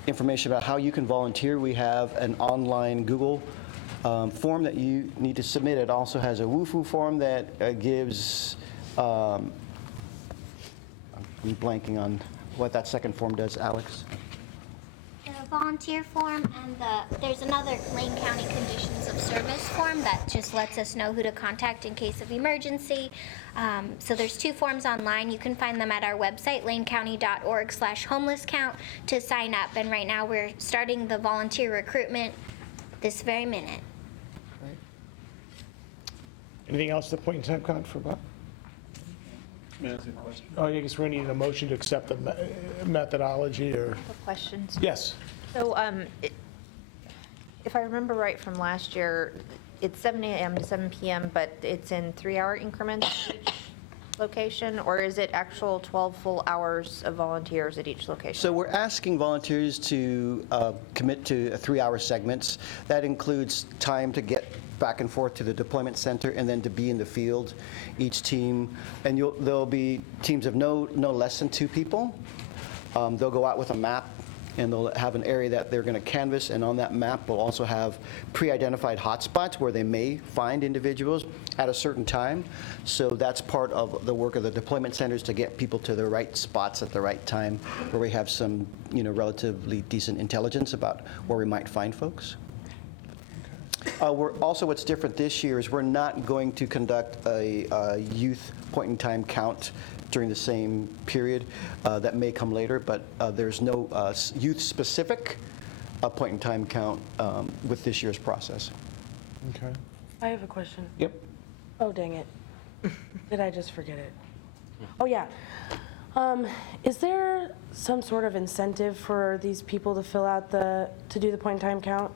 information about how you can volunteer. We have an online Google form that you need to submit. It also has a WUFU form that gives, I'm blanking on what that second form does, Alex. The volunteer form and there's another Lane County Conditions of Service form that just lets us know who to contact in case of emergency. So there's two forms online. You can find them at our website, lanecounty.org/homelesscount, to sign up. And right now we're starting the volunteer recruitment this very minute. Anything else to point in time count for Bob? May I ask you a question? Oh, I guess we need a motion to accept the methodology or, Questions? yes. So if I remember right from last year, it's 7 a.m. to 7 p.m., but it's in 3-hour increments at each location, or is it actual 12 full hours of volunteers at each location? So we're asking volunteers to commit to 3-hour segments. That includes time to get back and forth to the deployment center and then to be in the field, each team. And there'll be teams of no less than 2 people. They'll go out with a map and they'll have an area that they're going to canvass, and on that map we'll also have pre-identified hotspots where they may find individuals at a certain time. So that's part of the work of the deployment centers, to get people to the right spots at the right time where we have some, relatively decent intelligence about where we might find folks. What's different this year is we're not going to conduct a youth point-in-time count during the same period. That may come later, but there's no youth-specific point-in-time count with this year's process. Okay. I have a question. Yep. Oh, dang it. Did I just forget it? Oh, yeah. Is there some sort of incentive for these people to to do the point-in-time count?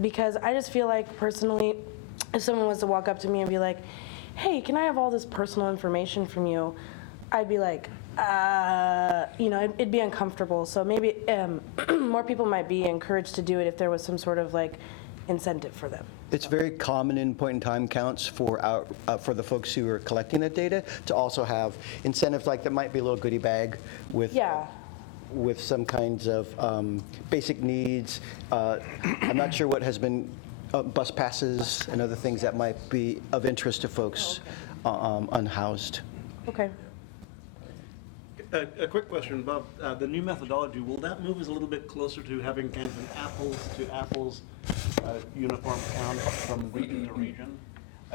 Because I just feel like, personally, if someone was to walk up to me and be like, hey, can I have all this personal information from you? I'd be like, it'd be uncomfortable. So maybe more people might be encouraged to do it if there was some sort of incentive for them. It's very common in point-in-time counts for the folks who are collecting that data to also have incentives, like there might be a little goodie bag with some kinds of basic needs. I'm not sure what has been, bus passes and other things that might be of interest to folks unhoused. Okay. A quick question, Bob. The new methodology, will that move us a little bit closer to having kind of an apples-to-apples uniform count from region to region?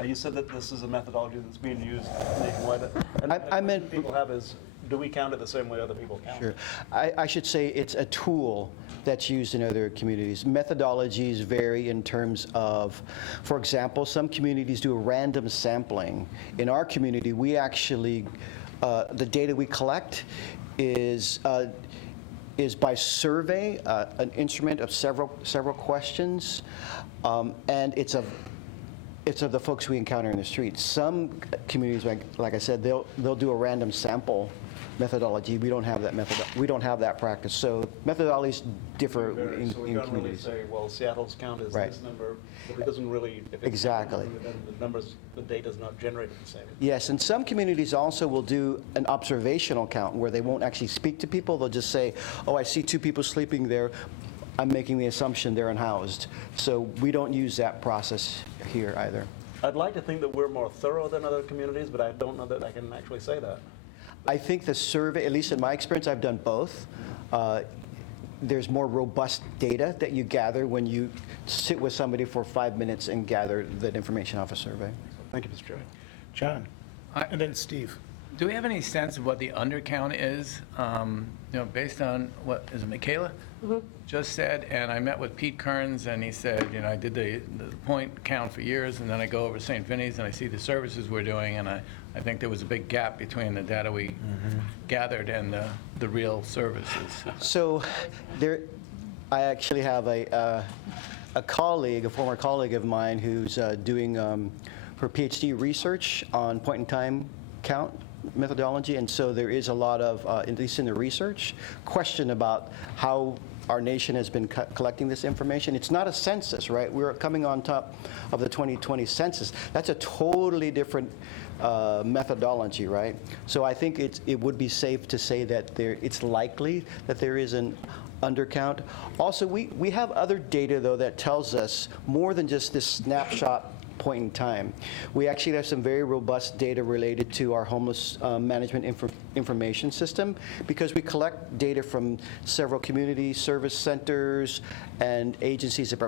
You said that this is a methodology that's being used nationwide. And I meant people have is, do we count it the same way other people count? Sure. I should say it's a tool that's used in other communities. Methodologies vary in terms of, for example, some communities do a random sampling. In our community, we actually, the data we collect is by survey, an instrument of several questions, and it's it's of the folks we encounter in the streets. Some communities, like I said, they'll do a random sample methodology. We don't have that method. We don't have that practice. So methodologies differ in So we can't really communities. say, well, Seattle's count is Right. this number, but it doesn't really. If it's Exactly. then the numbers, the data's not generated the same. Yes, and some communities also will do an observational count where they won't actually speak to people. They'll just say, oh, I see 2 people sleeping there. I'm making the assumption they're unhoused. So we don't use that process here either. I'd like to think that we're more thorough than other communities, but I don't know that I can actually say that. I think the survey, at least in my experience, I've done both. There's more robust data that you gather when you sit with somebody for 5 minutes and gather that information off a survey. Thank you, Mr. Chairman. John, and then Steve. Do we have any sense of what the undercount is, based on what, is it Michaela just said? And I met with Pete Kearns, and he said, I did the point count for years, and then I go over St. Vinny's, and I see the services we're doing, and I think there was a big gap between the data we gathered and the real services. So I actually have a colleague, a former colleague of mine, who's doing her PhD research on point-in-time count methodology, and so there is a lot of, at least in the research, question about how our nation has been collecting this information. It's not a census, right? We're coming on top of the 2020 census. That's a totally different methodology, right? So I think it would be safe to say that it's likely that there is an undercount. Also, we have other data, though, that tells us more than just this snapshot point in time. We actually have some very robust data related to our homeless management information system, because we collect data from several community service centers and agencies that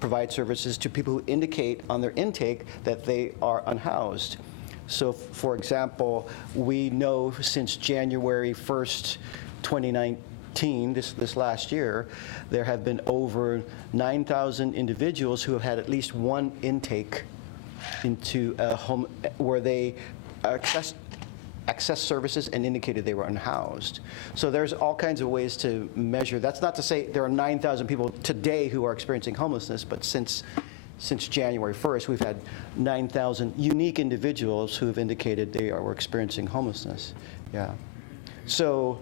provide services to people who indicate on their intake that they are unhoused. So, for example, we know since January 1st, 2019, this last year, there have been over 9,000 individuals who have had at least one intake into a home where they accessed services and indicated they were unhoused. So there's all kinds of ways to measure. That's not to say there are 9,000 people today who are experiencing homelessness, but since January 1st, we've had 9,000 unique individuals who have indicated they were experiencing homelessness. Yeah. So,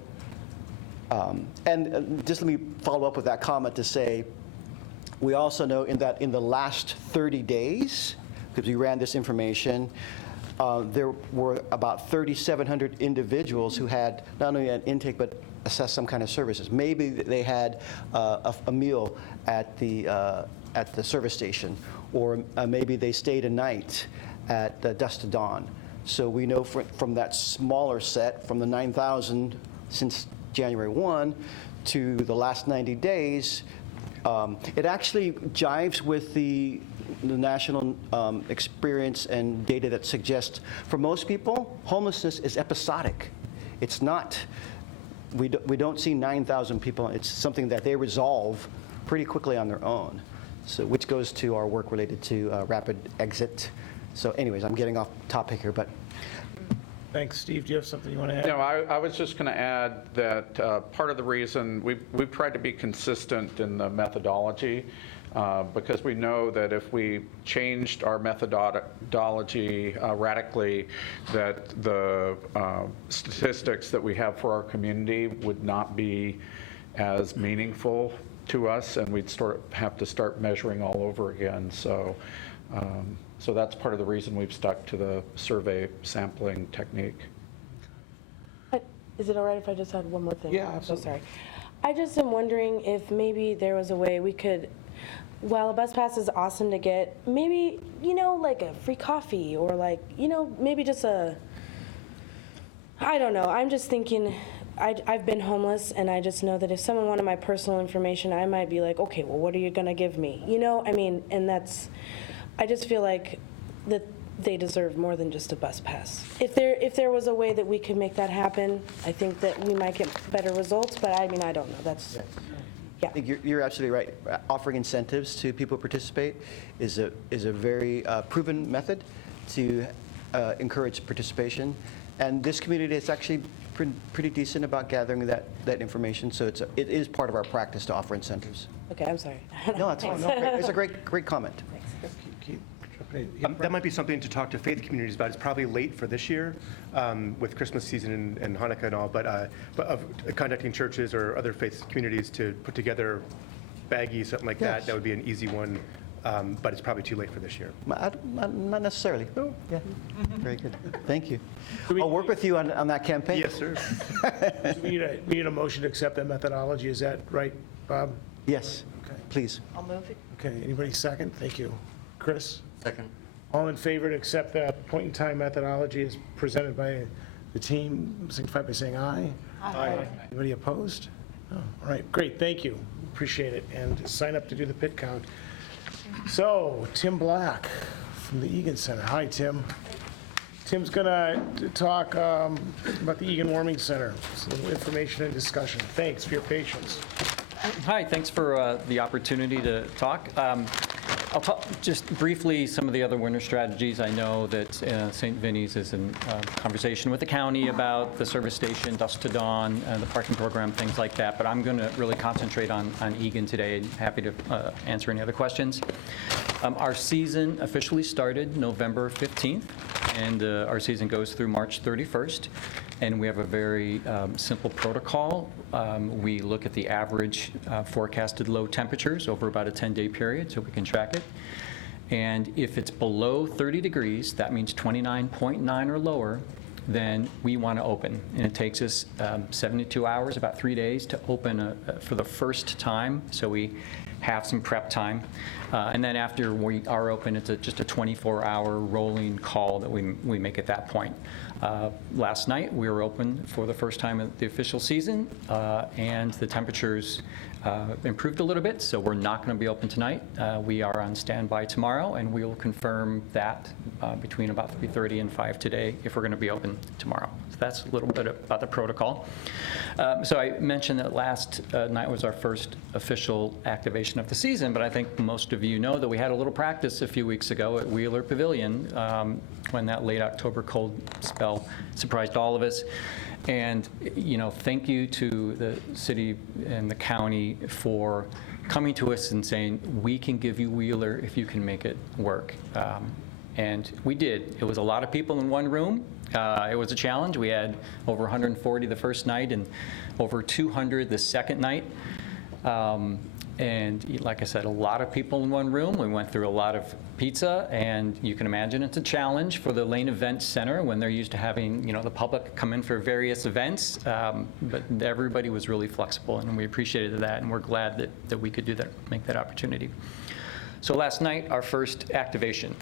and just let me follow up with that comment to say, we also know in the last 30 days, because we ran this information, there were about 3,700 individuals who had not only an intake but assessed some kind of services. Maybe they had a meal at the service station, or maybe they stayed a night at dusk to dawn. So we know from that smaller set, from the 9,000 since January 1 to the last 90 days, it actually jives with the national experience and data that suggests for most people, homelessness is episodic. It's not, we don't see 9,000 people. It's something that they resolve pretty quickly on their own. So, which goes to our work related to rapid exit. So anyways, I'm getting off topic here, but. Thanks. Steve, do you have something you want to add? No, I was just going to add that part of the reason we've tried to be consistent in the methodology, because we know that if we changed our methodology radically, that the statistics that we have for our community would not be as meaningful to us, and we'd have to start measuring all over again. So that's part of the reason we've stuck to the survey sampling technique. Is it all right if I just add one more thing? Yeah, I'm so absolutely. sorry. I just am wondering if maybe there was a way we could, while a bus pass is awesome to get, maybe, like a free coffee, or maybe just I don't know. I'm just thinking, I've been homeless, and I just know that if someone wanted my personal information, I might be like, okay, well, what are you going to give me? And I just feel like that they deserve more than just a bus pass. If there was a way that we could make that happen, I think that we might get better results, but I don't know. That's, yeah. I think you're absolutely right. Offering incentives to people who participate is a very proven method to encourage participation. And this community is actually pretty decent about gathering that information, so it is part of our practice to offer incentives. Okay, I'm sorry. No, it's fine. No, it's a great comment. Keep That might be something to talk to faith communities about. It's probably late for this year with Christmas season and Hanukkah and all, but of contacting churches or other faith communities to put together baggies, something like that, that would be an easy one. But it's probably too late for this year. Not necessarily. Oh, yeah. Very good. Thank you. I'll work with you on that campaign. Yes, sir. So we need a motion to accept that methodology. Is that right, Bob? Yes, please. I'll move it. Okay, anybody second? Thank you. Chris? Second. All in favor to accept that point-in-time methodology as presented by the team, signify by saying aye. Aye. Anybody opposed? No. All right, great, thank you. Appreciate it. And sign up to do the pit count. So, Tim Black from the Egan Center. Hi, Tim. Tim's going to talk about the Egan Warming Center, some information and discussion. Thanks for your patience. Hi, thanks for the opportunity to talk. I'll talk just briefly some of the other winter strategies. I know that St. Vinny's is in conversation with the county about the service station, dusk to dawn, the parking program, things like that. But I'm going to really concentrate on Egan today. Happy to answer any other questions. Our season officially started November 15th, and our season goes through March 31st. And we have a very simple protocol. We look at the average forecasted low temperatures over about a 10-day period so we can track it. And if it's below 30 degrees, that means 29.9 or lower, then we want to open. And it takes us 72 hours, about 3 days, to open for the first time. So we have some prep time. And then after we are open, it's just a 24-hour rolling call that we make at that point. Last night, we were open for the first time of the official season, and the temperatures improved a little bit, so we're not going to be open tonight. We are on standby tomorrow, and we will confirm that between about 3:30 and 5 today if we're going to be open tomorrow. So that's a little bit about the protocol. So I mentioned that last night was our first official activation of the season, but I think most of you know that we had a little practice a few weeks ago at Wheeler Pavilion when that late October cold spell surprised all of us. And, you know, thank you to the city and the county for coming to us and saying, we can give you Wheeler if you can make it work. And we did. It was a lot of people in one room. It was a challenge. We had over 140 the first night and over 200 the second night. And like I said, a lot of people in one room. We went through a lot of pizza, and you can imagine it's a challenge for the Lane Event Center when they're used to having, you know, the public come in for various events. But everybody was really flexible, and we appreciated that, and we're glad that we could do that, make that opportunity. So last night, our first activation.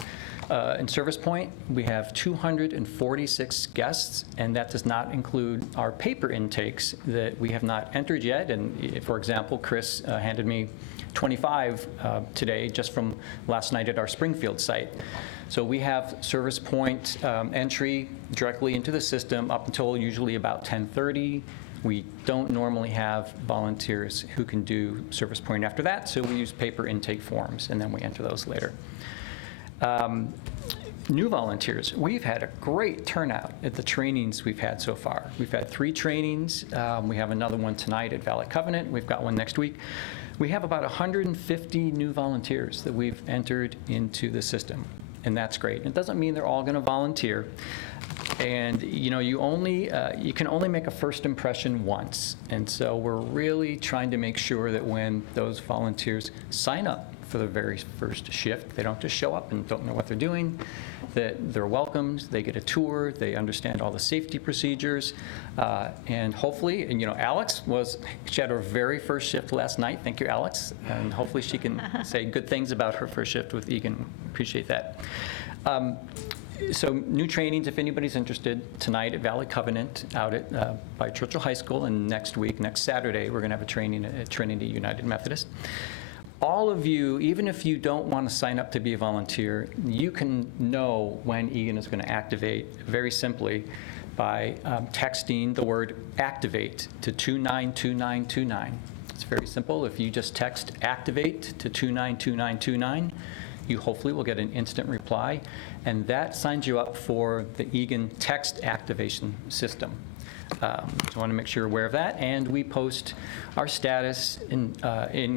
In Service Point, we have 246 guests, and that does not include our paper intakes that we have not entered yet. And for example, Chris handed me 25 today just from last night at our Springfield site. So we have Service Point entry directly into the system up until usually about 10:30. We don't normally have volunteers who can do Service Point after that, so we use paper intake forms, and then we enter those later. New volunteers. We've had a great turnout at the trainings we've had so far. We've had 3 trainings. We have another one tonight at Valley Covenant. We've got one next week. We have about 150 new volunteers that we've entered into the system, and that's great. It doesn't mean they're all going to volunteer. And you know, you can only make a first impression once. And so we're really trying to make sure that when those volunteers sign up for the very first shift, they don't just show up and don't know what they're doing, that they're welcomed, they get a tour, they understand all the safety procedures, and hopefully, and you know, she had her very first shift last night. Thank you, Alex. And hopefully she can say good things about her first shift with Egan. Appreciate that. So new trainings, if anybody's interested, tonight at Valley Covenant out at by Churchill High School, and next week, next Saturday, we're going to have a training at Trinity United Methodist. All of you, even if you don't want to sign up to be a volunteer, you can know when Egan is going to activate very simply by texting the word activate to 292929. It's very simple. If you just text activate to 292929, you hopefully will get an instant reply, and that signs you up for the Egan text activation system. So I want to make sure you're aware of that. And we post our status and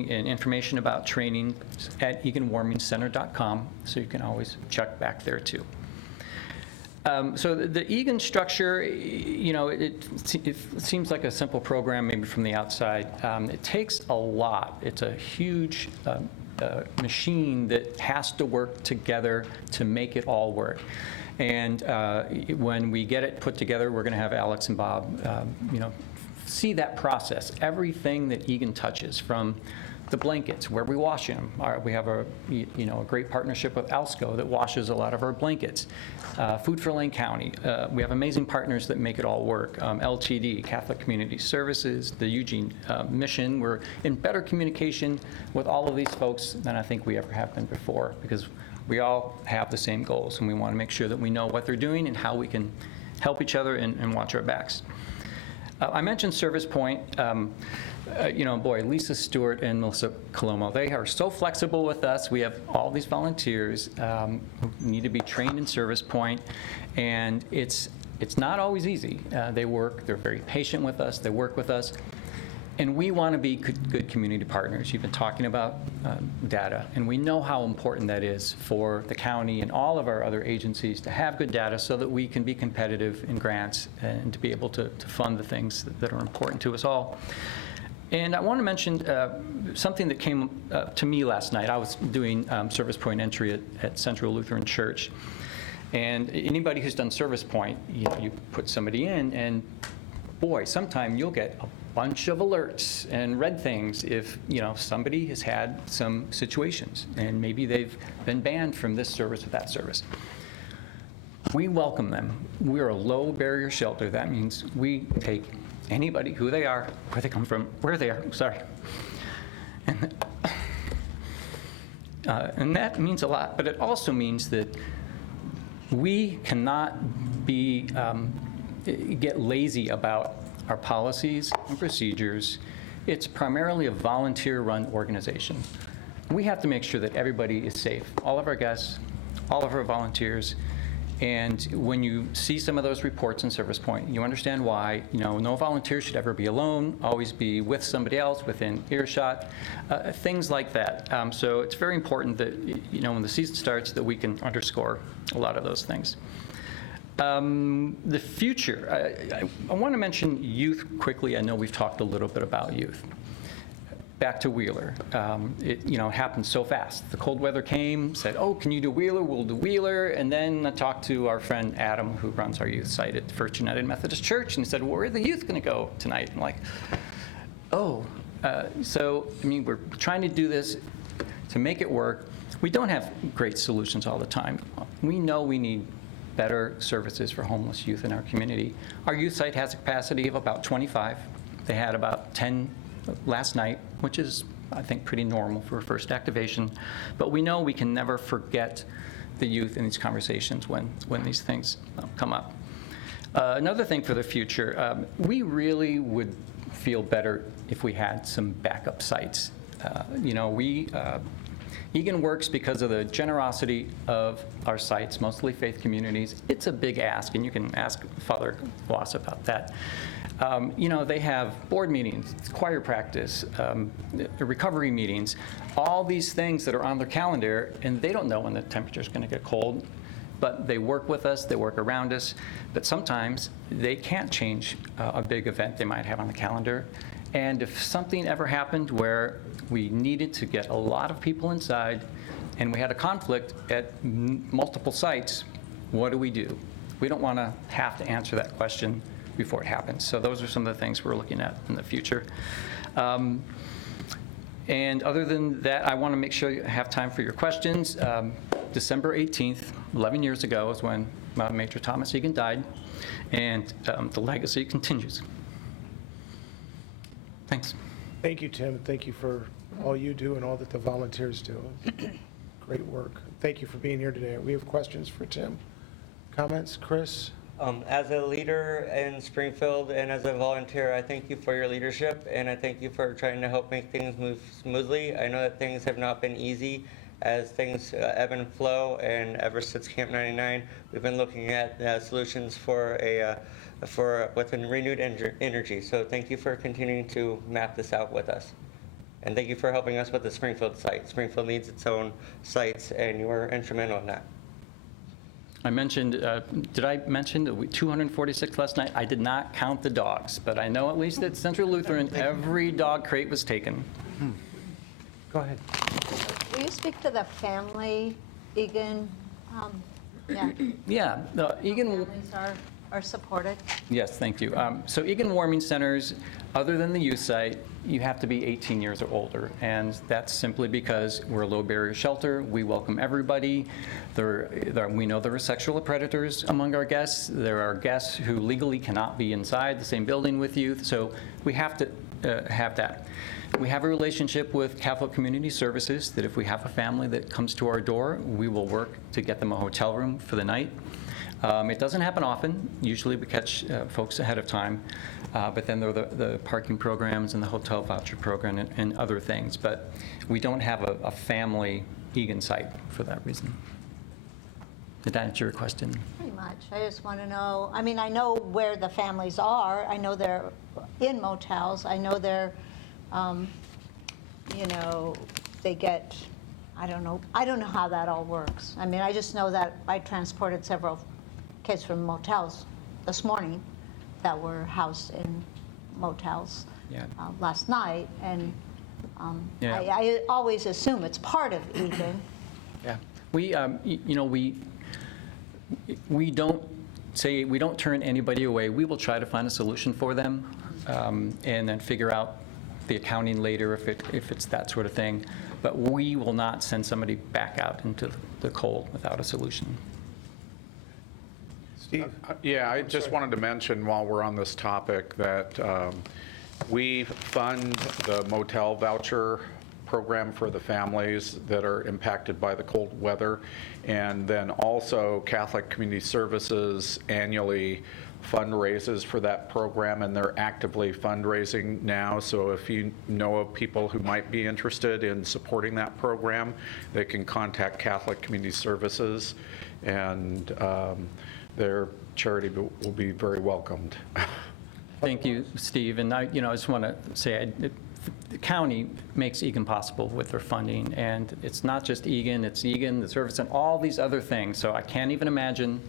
information about training at eganwarmingcenter.com, so you can always check back there too. So the EGAN structure, it seems like a simple program maybe from the outside. It takes a lot. It's a huge machine that has to work together to make it all work. And when we get it put together, we're going to have Alex and Bob, see that process. Everything that EGAN touches, from the blankets, where we wash them. We have a great partnership with Alsco that washes a lot of our blankets. Food for Lane County. We have amazing partners that make it all work. LTD, Catholic Community Services, the Eugene Mission. We're in better communication with all of these folks than I think we ever have been before, because we all have the same goals, and we want to make sure that we know what they're doing and how we can help each other and watch our backs. I mentioned Service Point. Lisa Stewart and Melissa Colomo, they are so flexible with us. We have all these volunteers who need to be trained in Service Point, and it's not always easy. They're very patient with us, they work with us, and we want to be good community partners. You've been talking about data, and we know how important that is for the county and all of our other agencies to have good data so that we can be competitive in grants and to be able to fund the things that are important to us all. And I want to mention something that came to me last night. I was doing Service Point entry at Central Lutheran Church. And anybody who's done Service Point, you put somebody in, and boy, sometime you'll get a bunch of alerts and red things if somebody has had some situations, and maybe they've been banned from this service or that service. We welcome them. We're a low barrier shelter. That means we take anybody, who they are, where they come from, where they are, sorry. And that means a lot, but it also means that we cannot get lazy about our policies and procedures. It's primarily a volunteer-run organization. We have to make sure that everybody is safe, all of our guests, all of our volunteers. And when you see some of those reports in Service Point, you understand why. No volunteer should ever be alone, always be with somebody else within earshot, things like that. So it's very important that, when the season starts, that we can underscore a lot of those things. The future, I want to mention youth quickly. I know we've talked a little bit about youth. Back to Wheeler. It happened so fast. The cold weather came, said, oh, can you do Wheeler? We'll do Wheeler. And then I talked to our friend Adam, who runs our youth site at First United Methodist Church, and he said, well, where are the youth going to go tonight? I'm like, oh. We're trying to do this to make it work. We don't have great solutions all the time. We know we need better services for homeless youth in our community. Our youth site has a capacity of about 25. They had about 10 last night, which is, I think, pretty normal for a first activation. But we know we can never forget the youth in these conversations when these things come up. Another thing for the future, we really would feel better if we had some backup sites. EGAN works because of the generosity of our sites, mostly faith communities. It's a big ask, and you can ask Father Voss about that. They have board meetings, choir practice, recovery meetings, all these things that are on their calendar, and they don't know when the temperature's going to get cold, but they work with us, they work around us, but sometimes they can't change a big event they might have on the calendar. And if something ever happened where we needed to get a lot of people inside and we had a conflict at multiple sites, what do? We don't want to have to answer that question before it happens. So those are some of the things we're looking at in the future. And other than that, I want to make sure you have time for your questions. December 18th, 11 years ago, is when Major Thomas Egan died, and the legacy continues. Thanks. Thank you, Tim. Thank you for all you do and all that the volunteers do. Great work. Thank you for being here today. We have questions for Tim. Comments, Chris? As a leader in Springfield and as a volunteer, I thank you for your leadership, and I thank you for trying to help make things move smoothly. I know that things have not been easy as things ebb and flow, and ever since Camp 99, we've been looking at solutions for a with a renewed energy. So thank you for continuing to map this out with us. And thank you for helping us with the Springfield site. Springfield needs its own sites, and you were instrumental in that. I mentioned, did I mention 246 last night? I did not count the dogs, but I know at least at Central Lutheran, every dog crate was taken. Go ahead. Will you speak to the family, Egan? Yeah. Yeah, the Egan. Families are supported. Yes, thank you. So Egan Warming Centers, other than the youth site, you have to be 18 years or older, and that's simply because we're a low-barrier shelter. We welcome everybody. We know there are sexual predators among our guests. There are guests who legally cannot be inside the same building with youth, so we have to have that. We have a relationship with Catholic Community Services that if we have a family that comes to our door, we will work to get them a hotel room for the night. It doesn't happen often. Usually we catch folks ahead of time, but then there are the parking programs and the hotel voucher program and other things. But we don't have a family Egan site for that reason. Did that answer your question? Pretty much. I just want to know, I mean, I know where the families are. I know they're in motels. I know they're, they get, I don't know how that all works. I mean, I just know that I transported several kids from motels this morning that were housed in motels last night, and I always assume it's part of Egan. Yeah, we don't turn anybody away. We will try to find a solution for them, and then figure out the accounting later if it's that sort of thing. But we will not send somebody back out into the cold without a solution. Steve? Yeah, I just wanted to mention while we're on this topic that we fund the motel voucher program for the families that are impacted by the cold weather. And then also Catholic Community Services annually fundraises for that program, and they're actively fundraising now. So if you know of people who might be interested in supporting that program, they can contact Catholic Community Services, and their charity will be very welcomed. Thank you, Steve. And I just want to say, the county makes Egan possible with their funding, and it's not just Egan, it's Egan, the service, and all these other things. So I can't even imagine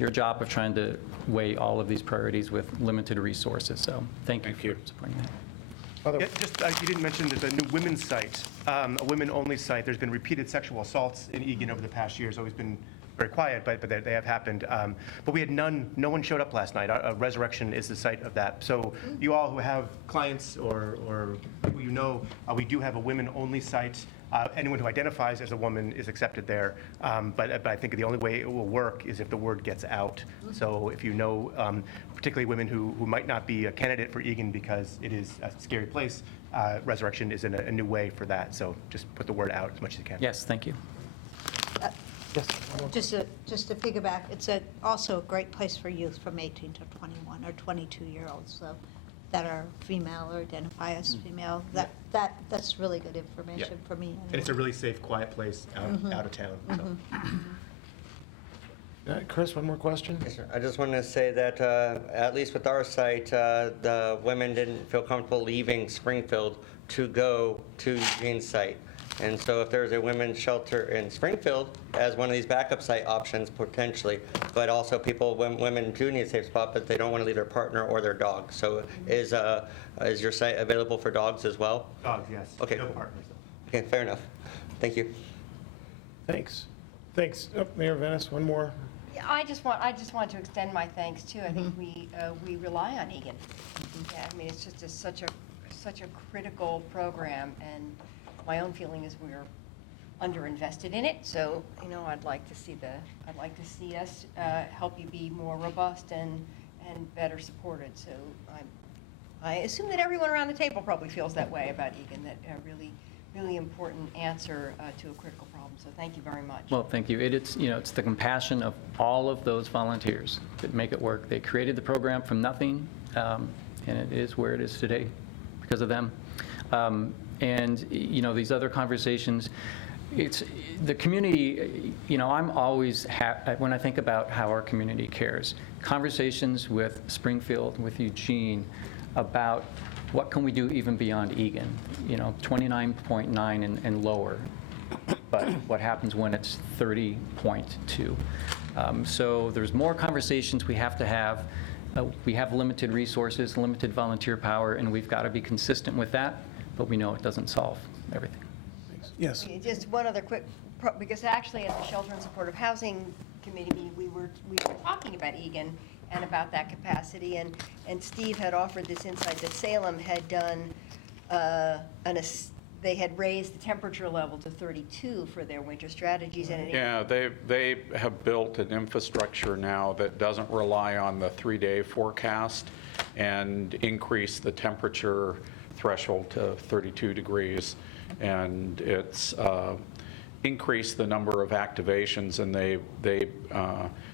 your job of trying to weigh all of these priorities with limited resources. So thank you for supporting that. Yeah, just, you didn't mention there's a new women's site, a women-only site. There's been repeated sexual assaults in Egan over the past year. It's always been very quiet, but they have happened. But we had no one showed up last night. Resurrection is the site of that. So you all who have clients or people you know, we do have a women-only site. Anyone who identifies as a woman is accepted there. But I think the only way it will work is if the word gets out. So if you know, particularly women who might not be a candidate for Egan because it is a scary place, Resurrection is in a new way for that. So just put the word out as much as you can. Yes, thank you. Yes. Just to piggyback, it's also a great place for youth from 18 to 21 or 22-year-olds that are female or identify as female. That's really good information for me. Anyway. And it's a really safe, quiet place out of town. Chris, one more question? Yes, sir. I just wanted to say that at least with our site, the women didn't feel comfortable leaving Springfield to go to Eugene's site. And so if there's a women's shelter in Springfield as one of these backup site options potentially, but also women do need a safe spot, but they don't want to leave their partner or their dog. So is your site available for dogs as well? Dogs, yes. Okay. No partners, though. Okay, fair enough. Thank you. Thanks. Oh, Mayor Venice, one more. Yeah, I just want to extend my thanks too. I think we rely on Egan. Yeah, I mean, it's just such a critical program, and my own feeling is we're underinvested in it. So I'd like to see us help you be more robust and better supported. So I assume that everyone around the table probably feels that way about Egan. That really important answer to a critical problem. So thank you very much. Well, thank you. It's the compassion of all of those volunteers that make it work. They created the program from nothing, and it is where it is today because of them. And these other conversations, it's, the community, I'm always, when I think about how our community cares, conversations with Springfield, with Eugene, about what can we do even beyond Egan, 29.9 and lower, but what happens when it's 30.2? So there's more conversations we have to have. We have limited resources, limited volunteer power, and we've got to be consistent with that, but we know it doesn't solve everything. Yes. Just one other quick, because actually at the Shelter and Supportive Housing Committee meeting, we were talking about Egan and about that capacity, and Steve had offered this insight that Salem had done, they had raised the temperature level to 32 for their winter strategies. And Yeah, they have built an infrastructure now that doesn't rely on the 3-day forecast and increase the temperature threshold to 32 degrees. And it's increased the number of activations, and they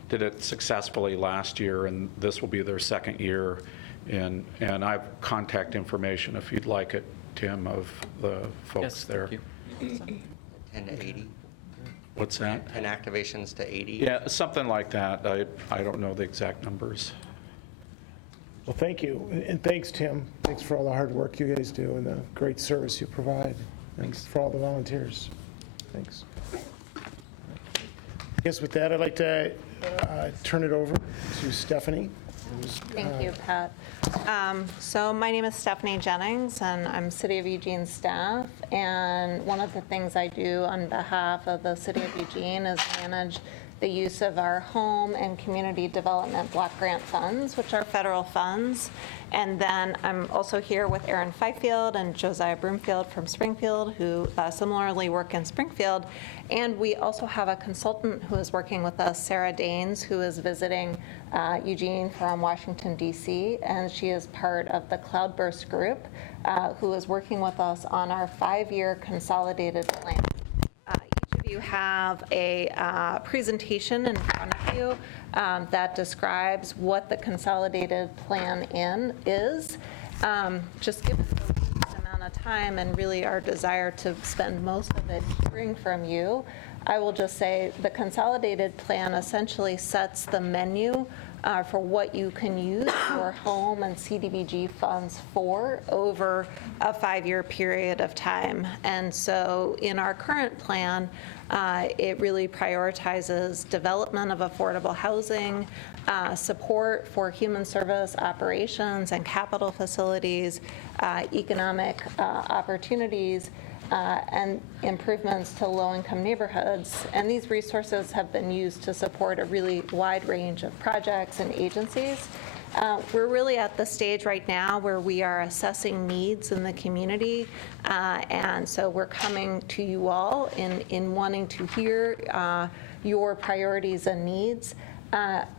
did it successfully last year, and this will be their second year. And I've contact information if you'd like it, Tim, of the folks Yes, there. thank you. 10 to 80? What's that? 10 activations to 80? Yeah, something like that. I don't know the exact numbers. Well, thank you, and thanks, Tim. Thanks for all the hard work you guys do and the great service you provide. Thanks for all the volunteers. Thanks. I guess with that, I'd like to turn it over to Stephanie. Thank you, Pat. So my name is Stephanie Jennings, and I'm City of Eugene staff. And one of the things I do on behalf of the City of Eugene is manage the use of our home and community development block grant funds, which are federal funds. And then I'm also here with Aaron Fifield and Josiah Broomfield from Springfield, who similarly work in Springfield. And we also have a consultant who is working with us, Sarah Daines, who is visiting Eugene from Washington, D.C., and she is part of the Cloudburst group, who is working with us on our 5-year consolidated plan. Each of you have a presentation in front of you that describes what the consolidated plan is. Just given the limited amount of time and really our desire to spend most of it hearing from you, I will just say the consolidated plan essentially sets the menu for what you can use your home and CDBG funds for over a 5-year period of time. And so in our current plan, it really prioritizes development of affordable housing, support for human service operations and capital facilities, economic opportunities, and improvements to low-income neighborhoods. And these resources have been used to support a really wide range of projects and agencies. We're really at the stage right now where we are assessing needs in the community, and so we're coming to you all in wanting to hear your priorities and needs.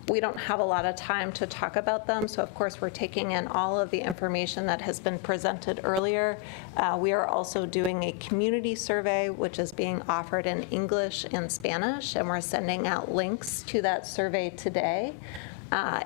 We don't have a lot of time to talk about them, so of course we're taking in all of the information that has been presented earlier. We are also doing a community survey, which is being offered in English and Spanish, and we're sending out links to that survey today.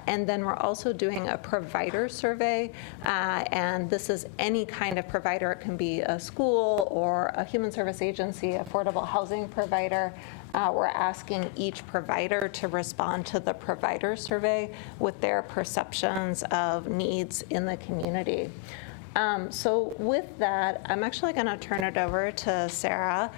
And then we're also doing a provider survey, and this is any kind of provider. It can be a school or a human service agency, affordable housing provider. We're asking each provider to respond to the provider survey with their perceptions of needs in the community. So with that, I'm actually going to turn it over to Sarah,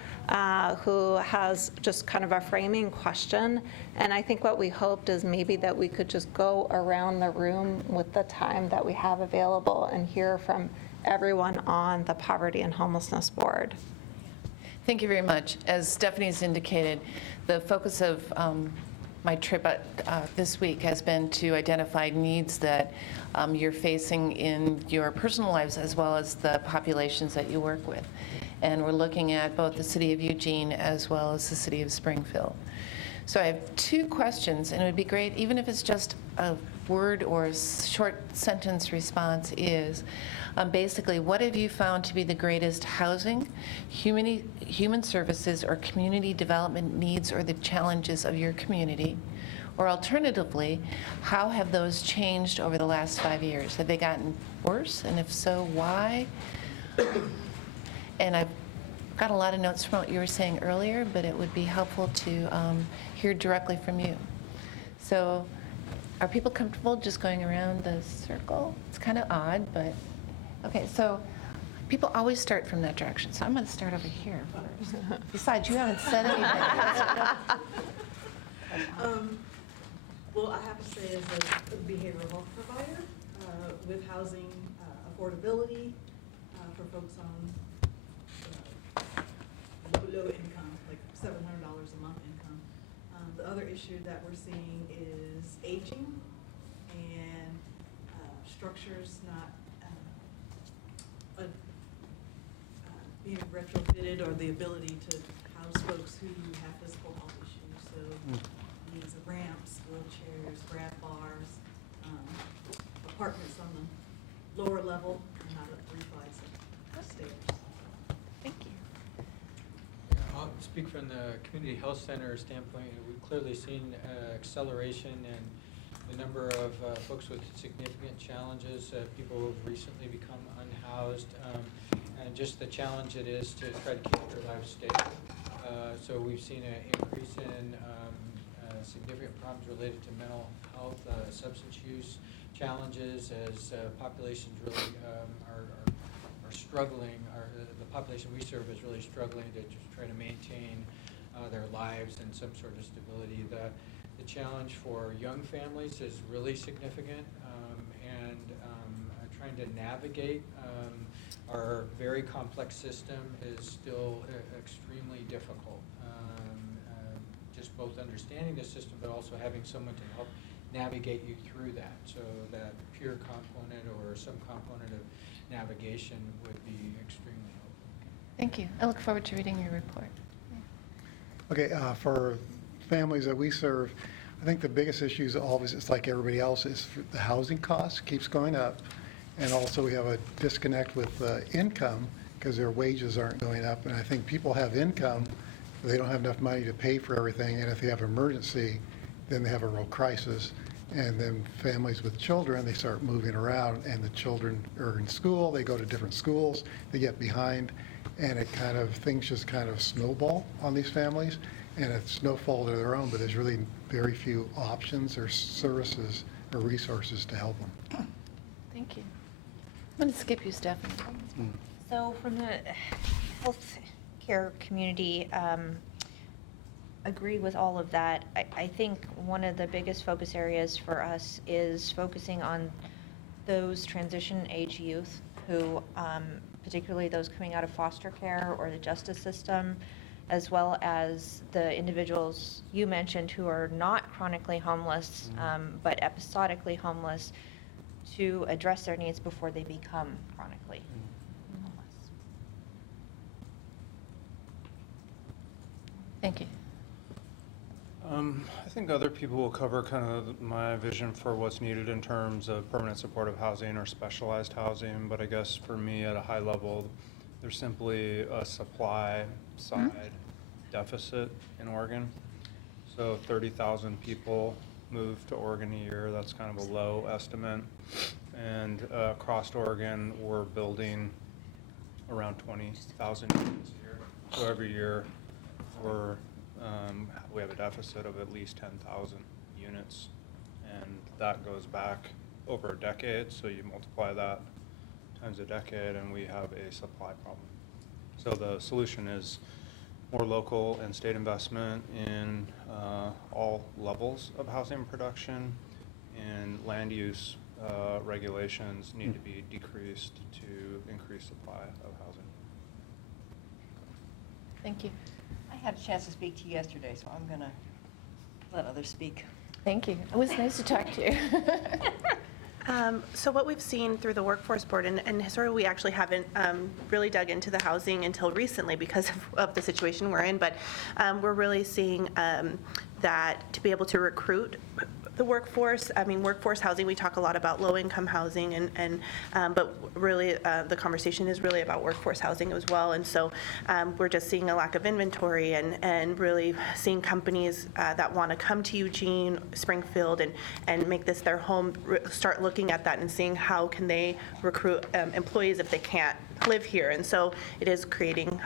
who has just kind of a framing question. And I think what we hoped is maybe that we could just go around the room with the time that we have available and hear from everyone on the Poverty and Homelessness Board. Thank you very much. As Stephanie's indicated, the focus of my trip this week has been to identify needs that you're facing in your personal lives as well as the populations that you work with. And we're looking at both the City of Eugene as well as the City of Springfield. So I have 2 questions, and it would be great, even if it's just a word or a short sentence response, is basically, what have you found to be the greatest housing, human services, or community development needs or the challenges of your community? Or alternatively, how have those changed over the last 5 years? Have they gotten worse? And if so, why? And I've got a lot of notes from what you were saying earlier, but it would be helpful to hear directly from you. So are people comfortable just going around the circle? It's kind of odd, but, okay, so people always start from that direction, so I'm going to start over here first. Besides, you haven't said anything. Well, I have to say, as a behavioral health provider, with housing affordability for folks on low income, like $700 a month income. The other issue that we're seeing is aging and structures not being retrofitted, or the ability to house folks who have physical health issues. So needs of ramps, wheelchairs, grab bars, apartments on the lower level, and not up 3 flights of stairs. Thank you. I'll speak from the community health center standpoint. We've clearly seen acceleration in the number of folks with significant challenges, people who have recently become unhoused, and just the challenge it is to try to keep their lives stable. So we've seen an increase in significant problems related to mental health, substance use challenges, as populations really are struggling, the population we serve is really struggling to just try to maintain their lives and some sort of stability. The challenge for young families is really significant, and trying to navigate our very complex system is still extremely difficult. Just both understanding the system, but also having someone to help navigate you through that. So that peer component or some component of navigation would be extremely helpful. Thank you. I look forward to reading your report. Okay, for families that we serve, I think the biggest issue is always, it's like everybody else, is the housing cost keeps going up. And also we have a disconnect with income because their wages aren't going up. And I think people have income, but they don't have enough money to pay for everything. And if they have an emergency, then they have a real crisis. And then families with children, they start moving around, and the children are in school, they go to different schools, they get behind, and it kind of, things just kind of snowball on these families. And it's no fault of their own, but there's really very few options or services or resources to help them. Thank you. I'm going to skip you, Stephanie. So from the health care community, agree with all of that. I think one of the biggest focus areas for us is focusing on those transition age youth who, particularly those coming out of foster care or the justice system, as well as the individuals you mentioned who are not chronically homeless, but episodically homeless, to address their needs before they become chronically homeless. Thank you. I think other people will cover kind of my vision for what's needed in terms of permanent supportive housing or specialized housing, but I guess for me at a high level, there's simply a supply side deficit in Oregon. So 30,000 people move to Oregon a year. That's kind of a low estimate. And across Oregon, we're building around 20,000 units a year. So every year, we have a deficit of at least 10,000 units, and that goes back over a decade. So you multiply that times a decade, and we have a supply problem. So the solution is more local and state investment in all levels of housing production, and land use regulations need to be decreased to increase supply of housing. Thank you. I had a chance to speak to you yesterday, so I'm going to let others speak. Thank you. It was nice to talk to you. So what we've seen through the Workforce Board, and sort of we actually haven't really dug into the housing until recently because of the situation we're in, but we're really seeing that to be able to recruit the workforce, I mean, workforce housing, we talk a lot about low-income housing, but really the conversation is really about workforce housing as well. And so we're just seeing a lack of inventory and really seeing companies that want to come to Eugene, Springfield, and make this their home, start looking at that and seeing how can they recruit employees if they can't live here. And so it is creating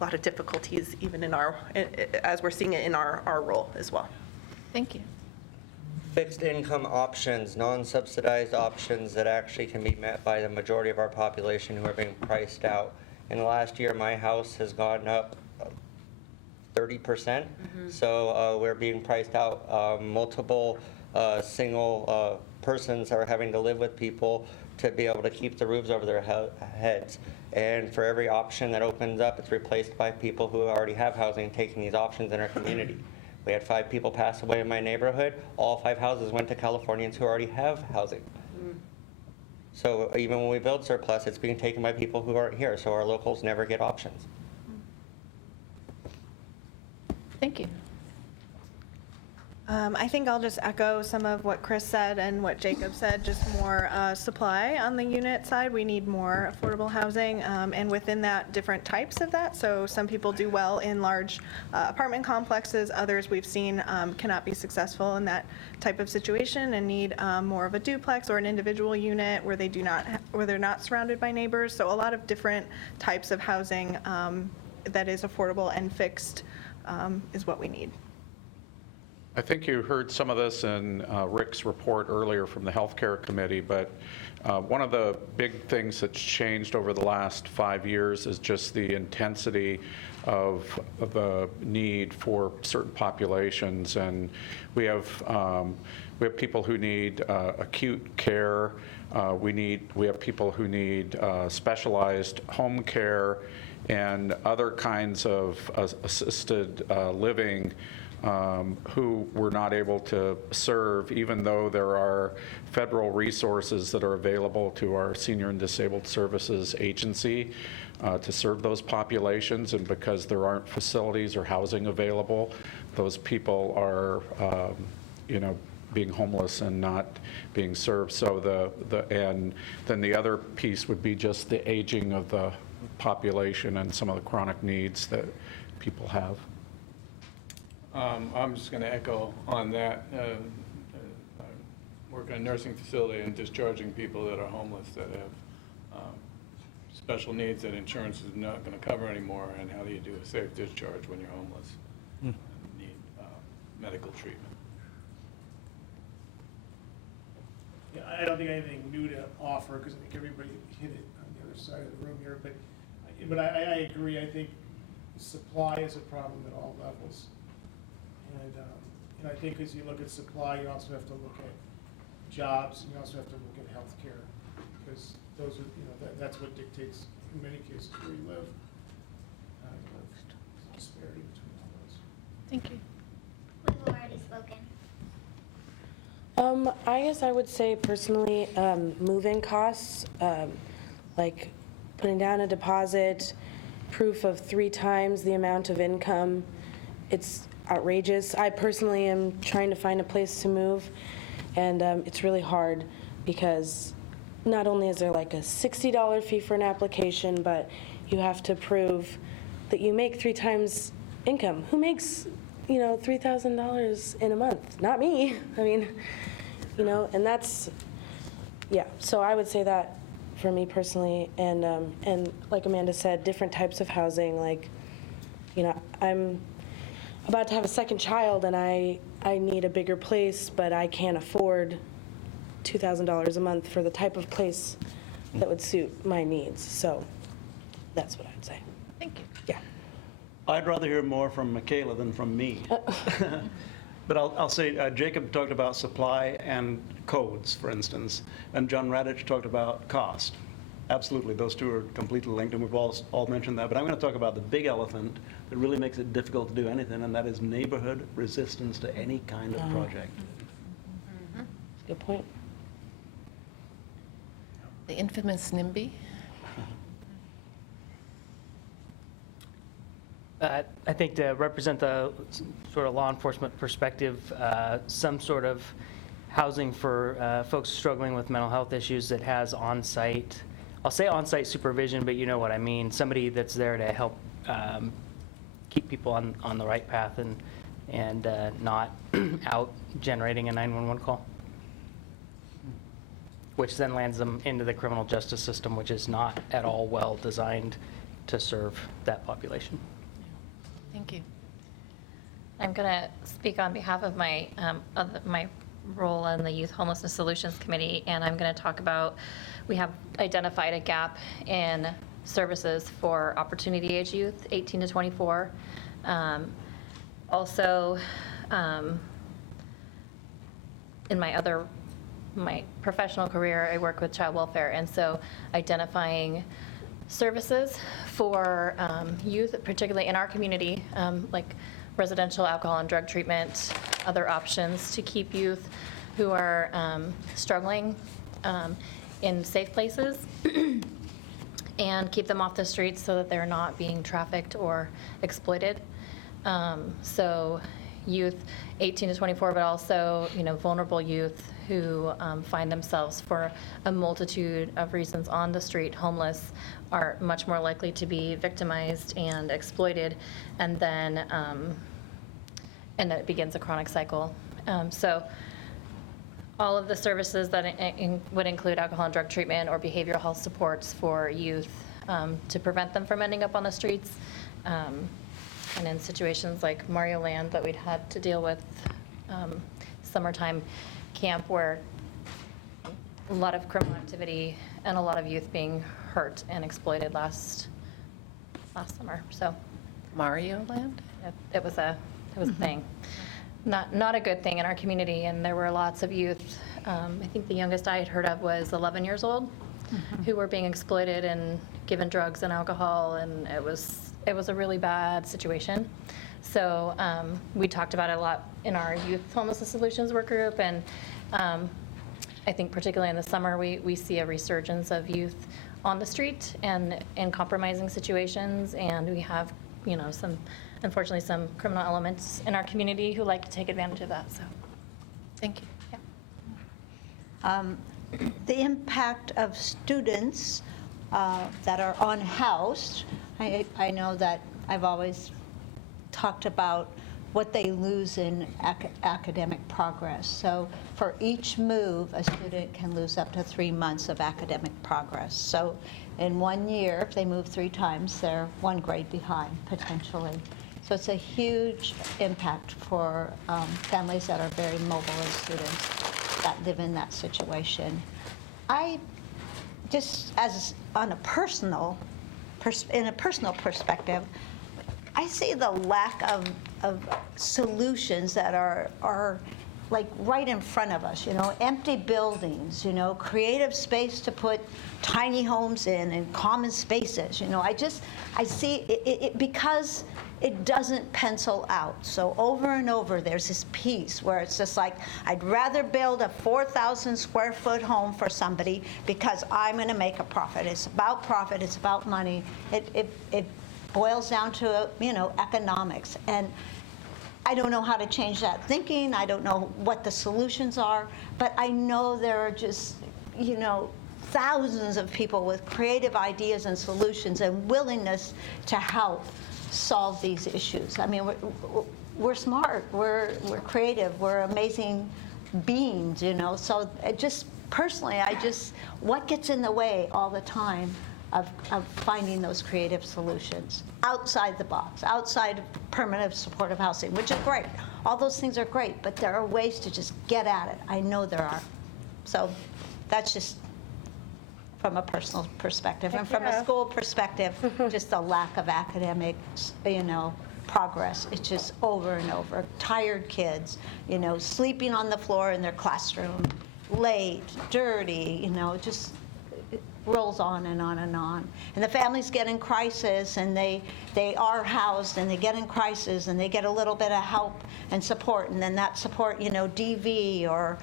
lot of difficulties even in our, as we're seeing it in our role as well. Thank you. Fixed income options, non-subsidized options that actually can be met by the majority of our population who are being priced out. In the last year, my house has gone up 30%. So we're being priced out. Multiple single persons are having to live with people to be able to keep the roofs over their heads. And for every option that opens up, it's replaced by people who already have housing taking these options in our community. We had 5 people pass away in my neighborhood. All 5 houses went to Californians who already have housing. So even when we build surplus, it's being taken by people who aren't here, so our locals never get options. Thank you. I think I'll just echo some of what Chris said and what Jacob said, just more supply on the unit side. We need more affordable housing, and within that, different types of that. So some people do well in large apartment complexes. Others we've seen cannot be successful in that type of situation and need more of a duplex or an individual unit where they do not, where they're not surrounded by neighbors. So a lot of different types of housing that is affordable and fixed is what we need. I think you heard some of this in Rick's report earlier from the Healthcare Committee, but one of the big things that's changed over the last 5 years is just the intensity of the need for certain populations. And we have people who need acute care. We have people who need specialized home care and other kinds of assisted living who we're not able to serve, even though there are federal resources that are available to our Senior and Disabled Services Agency to serve those populations. And because there aren't facilities or housing available, those people are, being homeless and not being served. So and then the other piece would be just the aging of the population and some of the chronic needs that people have. I'm just going to echo on that. I work in a nursing facility and discharging people that are homeless that have special needs that insurance is not going to cover anymore, and how do you do a safe discharge when you're homeless and need medical treatment. Yeah, I don't think I have anything new to offer because I think everybody hit it on the other side of the room here. But I agree. I think supply is a problem at all levels. And I think as you look at supply, you also have to look at jobs, and you also have to look at healthcare, because those are, that's what dictates, in many cases, where you live. Disparity between all those. Thank you. We've already spoken. I guess I would say personally, move-in costs, like putting down a deposit, proof of 3 times the amount of income, it's outrageous. I personally am trying to find a place to move, and it's really hard because not only is there like a $60 fee for an application, but you have to prove that you make 3 times income. Who makes, $3,000 in a month? Not me. I mean, and that's, yeah. So I would say that for me personally, and like Amanda said, different types of housing. Like, I'm about to have a second child, and I need a bigger place, but I can't afford $2,000 a month for the type of place that would suit my needs. So that's what I'd say. Thank you. Yeah. I'd rather hear more from Michaela than from me. But I'll say, Jacob talked about supply and codes, for instance, and John Radich talked about cost. Absolutely, those two are completely linked, and we've all mentioned that. But I'm going to talk about the big elephant that really makes it difficult to do anything, and that is neighborhood resistance to any kind of project. Good point. The infamous NIMBY. I think to represent the sort of law enforcement perspective, some sort of housing for folks struggling with mental health issues that has on-site, I'll say on-site supervision, but you know what I mean, somebody that's there to help keep people on the right path and not out generating a 911 call, which then lands them into the criminal justice system, which is not at all well designed to serve that population. Thank you. I'm going to speak on behalf of my role in the Youth Homelessness Solutions Committee, and I'm going to talk about, we have identified a gap in services for opportunity age youth, 18 to 24. Also, in my professional career, I work with child welfare, and so identifying services for youth, particularly in our community, like residential alcohol and drug treatment, other options to keep youth who are struggling in safe places and keep them off the streets so that they're not being trafficked or exploited. So youth 18 to 24, but also, vulnerable youth who find themselves for a multitude of reasons on the street, homeless, are much more likely to be victimized and exploited, and then it begins a chronic cycle. So all of the services that would include alcohol and drug treatment or behavioral health supports for youth to prevent them from ending up on the streets, and in situations like Mario Land that we'd had to deal with, summertime camp where a lot of criminal activity and a lot of youth being hurt and exploited last summer. So Mario Land? it was a thing. Not a good thing in our community, and there were lots of youth. I think the youngest I had heard of was 11 years old, who were being exploited and given drugs and alcohol, and it was a really bad situation. So we talked about it a lot in our Youth Homelessness Solutions work group, and I think particularly in the summer, we see a resurgence of youth on the street and in compromising situations, and we have, unfortunately, some criminal elements in our community who like to take advantage of that, so. Thank you. The impact of students that are unhoused, I know that I've always talked about what they lose in academic progress. So for each move, a student can lose up to 3 months of academic progress. So in 1 year, if they move 3 times, they're 1 grade behind, potentially. So it's a huge impact for families that are very mobile and students that live in that situation. I just, in a personal perspective, I see the lack of solutions that are like right in front of us, empty buildings, creative space to put tiny homes in and common spaces, I see it because it doesn't pencil out. So over and over, there's this piece where it's just like, I'd rather build a 4,000 square foot home for somebody because I'm going to make a profit. It's about profit. It's about money. It boils down to, economics. And I don't know how to change that thinking. I don't know what the solutions are, but I know there are just, thousands of people with creative ideas and solutions and willingness to help solve these issues. I mean, we're smart, we're creative, we're amazing beings, So personally, what gets in the way all the time of finding those creative solutions outside the box, outside permanent supportive housing, which is great. All those things are great, but there are ways to just get at it. I know there are. So that's just from a personal perspective. And from a school perspective, just the lack of academic, progress. It's just over and over. Tired kids, sleeping on the floor in their classroom, late, dirty, just it rolls on and on and on. And the families get in crisis, and they are housed, and they get in crisis, and they get a little bit of help and support, and then that support, DV or,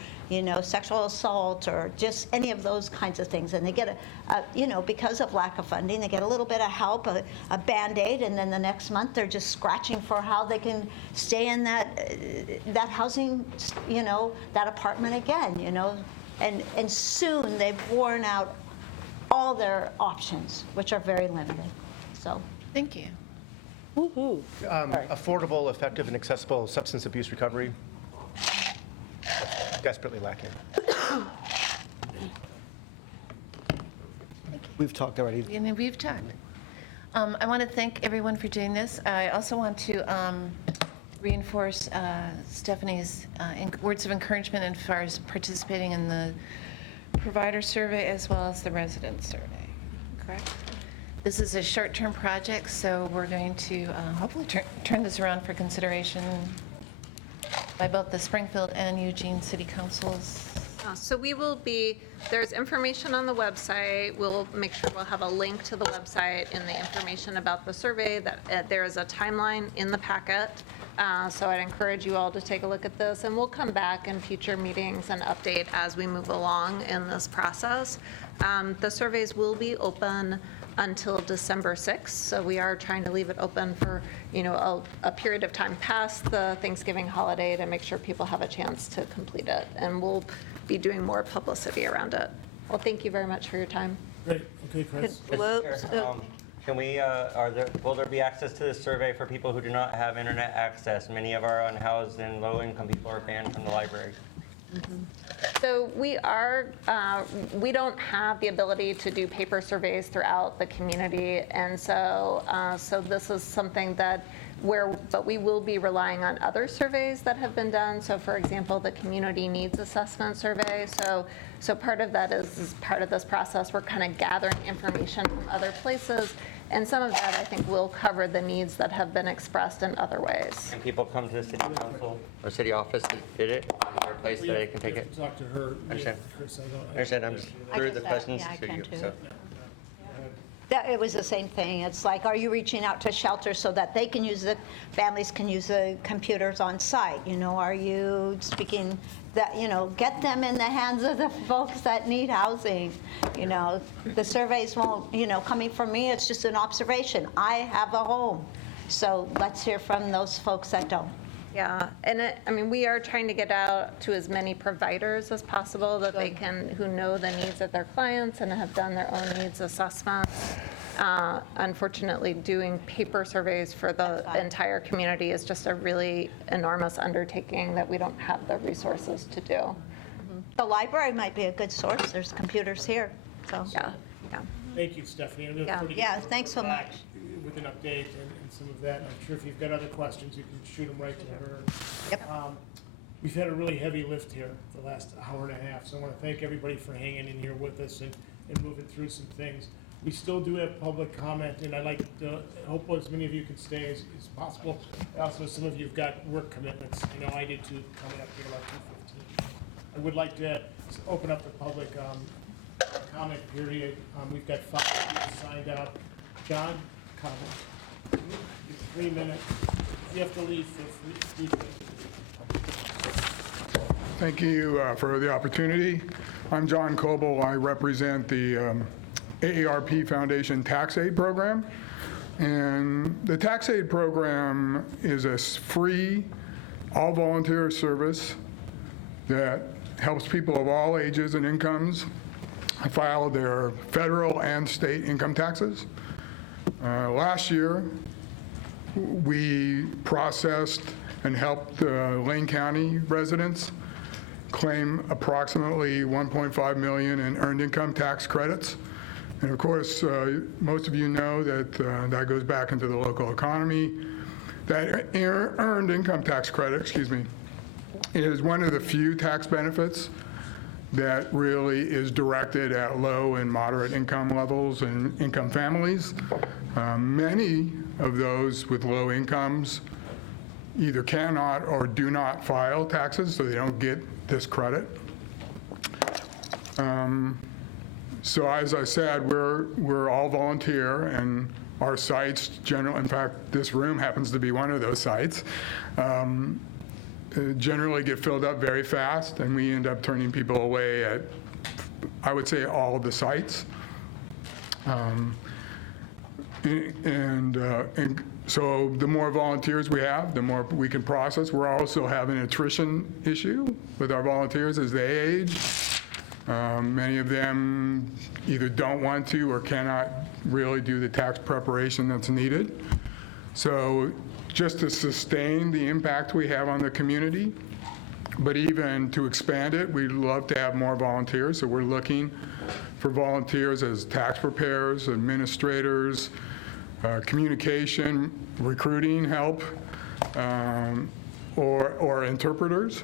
sexual assault or just any of those kinds of things. And they get because of lack of funding, they get a little bit of help, a Band-Aid, and then the next month they're just scratching for how they can stay in that housing, that apartment again, and soon they've worn out all their options, which are very limited. So thank you. Affordable, effective, and accessible substance abuse recovery, desperately lacking. We've talked. I want to thank everyone for doing this. I also want to reinforce Stephanie's words of encouragement as far as participating in the provider survey as well as the resident survey. Correct? This is a short-term project, so we're going to hopefully turn this around for consideration by both the Springfield and Eugene City Councils. So we will be, there's information on the website. We'll make sure we'll have a link to the website and the information about the survey. That there is a timeline in the packet. So I'd encourage you all to take a look at this, and we'll come back in future meetings and update as we move along in this process. The surveys will be open until December 6th, so we are trying to leave it open for, a period of time past the Thanksgiving holiday to make sure people have a chance to complete it, and we'll be doing more publicity around it. Well, thank you very much for your time. Great, okay, Chris. Mr. Chair, can we, will there be access to this survey for people who do not have internet access? Many of our unhoused and low-income people are banned from the library. So we don't have the ability to do paper surveys throughout the community, and so this is something that but we will be relying on other surveys that have been done. So for example, the community needs assessment survey. So part of that is part of this process. We're kind of gathering information from other places, and some of that I think will cover the needs that have been expressed in other ways. Can people come to the city council or city office that did it? Is there a place that they can take it? Talk to her. Understand. Chris, I understand. I'm just through the questions yeah, I to can you. too. So. It was the same thing. It's like, are you reaching out to shelters so that they can use families can use the computers on site? Are you speaking that, get them in the hands of the folks that need housing? The surveys won't, coming from me, it's just an observation. I have a home. So let's hear from those folks that don't. Yeah, and we are trying to get out to as many providers as possible that they can, who know the needs of their clients and have done their own needs assessments. Unfortunately, doing paper surveys for the entire community is just a really enormous undertaking that we don't have the resources to do. The library might be a good source. There's computers here, so. Yeah. Thank you, Stephanie. I'm Yeah, gonna put yeah, thanks so back much. With an update and some of that. I'm sure if you've got other questions, you can shoot them right to her. Yep. We've had a really heavy lift here the last hour and a half, so I want to thank everybody for hanging in here with us and moving through some things. We still do have public comment, and I'd like to hope as many of you can stay as possible. Also, some of you have got work commitments. I did too, coming up here about 2:15. I would like to open up the public comment period. We've got 5 people signed up. John, comment. 3 minutes. If you have to leave, feel free. Thank you for the opportunity. I'm John Coble. I represent the AARP Foundation Tax Aid Program. And the Tax Aid Program is a free, all-volunteer service that helps people of all ages and incomes file their federal and state income taxes. Last year, we processed and helped Lane County residents claim approximately $1.5 million in earned income tax credits. And of course, most of you know that that goes back into the local economy. That earned income tax credit, is one of the few tax benefits that really is directed at low and moderate income levels and income families. Many of those with low incomes either cannot or do not file taxes, so they don't get this credit. So as I said, we're all volunteer, and our sites in fact, this room happens to be one of those sites, generally get filled up very fast, and we end up turning people away at, I would say, all of the sites. So the more volunteers we have, the more we can process. We're also having an attrition issue with our volunteers as they age. Many of them either don't want to or cannot really do the tax preparation that's needed. So just to sustain the impact we have on the community, but even to expand it, we'd love to have more volunteers. So we're looking for volunteers as tax preparers, administrators, communication, recruiting help, or interpreters.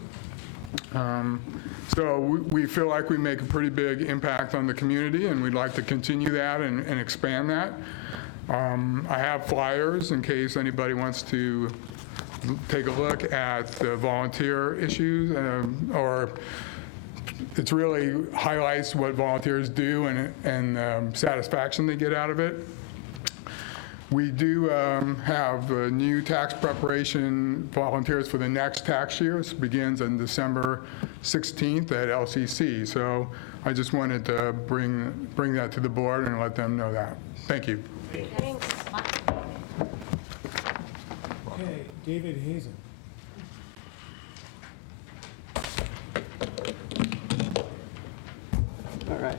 So we feel like we make a pretty big impact on the community, and we'd like to continue that and expand that. I have flyers in case anybody wants to take a look at the volunteer issues, or it really highlights what volunteers do and satisfaction they get out of it. We do have new tax preparation volunteers for the next tax year. This begins on December 16th at LCC. So I just wanted to bring that to the board and let them know that. Thank you. Thanks. Okay, David Hazen. All right.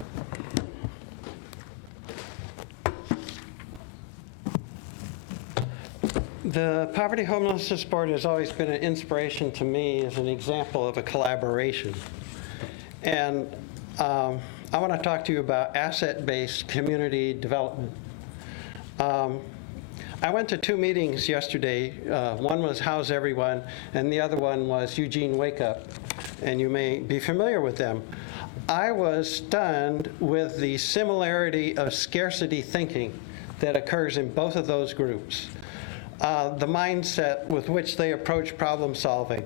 The Poverty Homelessness Board has always been an inspiration to me as an example of a collaboration. And I want to talk to you about asset-based community development. I went to 2 meetings yesterday. One was House Everyone, and the other one was Eugene Wake Up, and you may be familiar with them. I was stunned with the similarity of scarcity thinking that occurs in both of those groups. The mindset with which they approach problem solving.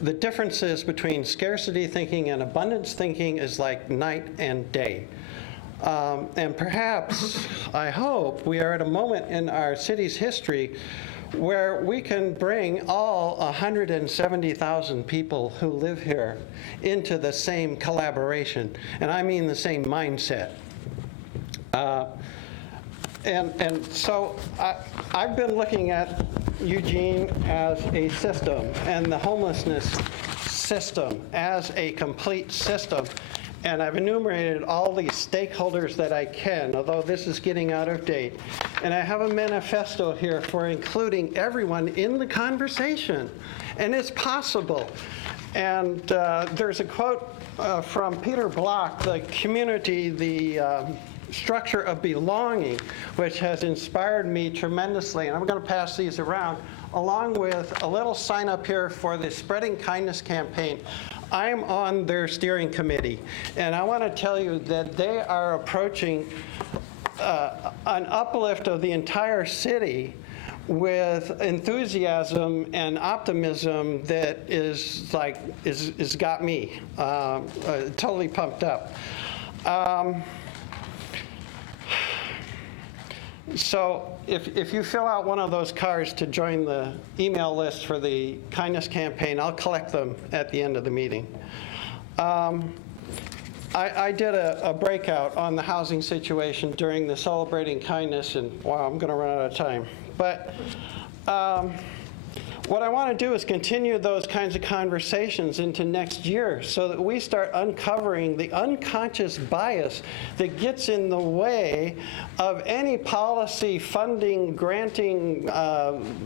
The differences between scarcity thinking and abundance thinking is like night and day. And perhaps, I hope, we are at a moment in our city's history where we can bring all 170,000 people who live here into the same collaboration, and I mean the same mindset. And so I've been looking at Eugene as a system and the homelessness system as a complete system. And I've enumerated all the stakeholders that I can, although this is getting out of date. And I have a manifesto here for including everyone in the conversation. And it's possible. And there's a quote from Peter Block, the community, the structure of belonging, which has inspired me tremendously. And I'm going to pass these around, along with a little sign up here for the Spreading Kindness campaign. I'm on their steering committee, and I want to tell you that they are approaching an uplift of the entire city with enthusiasm and optimism that is got me totally pumped up. So if you fill out one of those cards to join the email list for the kindness campaign, I'll collect them at the end of the meeting. I did a breakout on the housing situation during the Celebrating Kindness, and wow, I'm going to run out of time. But what I want to do is continue those kinds of conversations into next year so that we start uncovering the unconscious bias that gets in the way of any policy, funding, granting,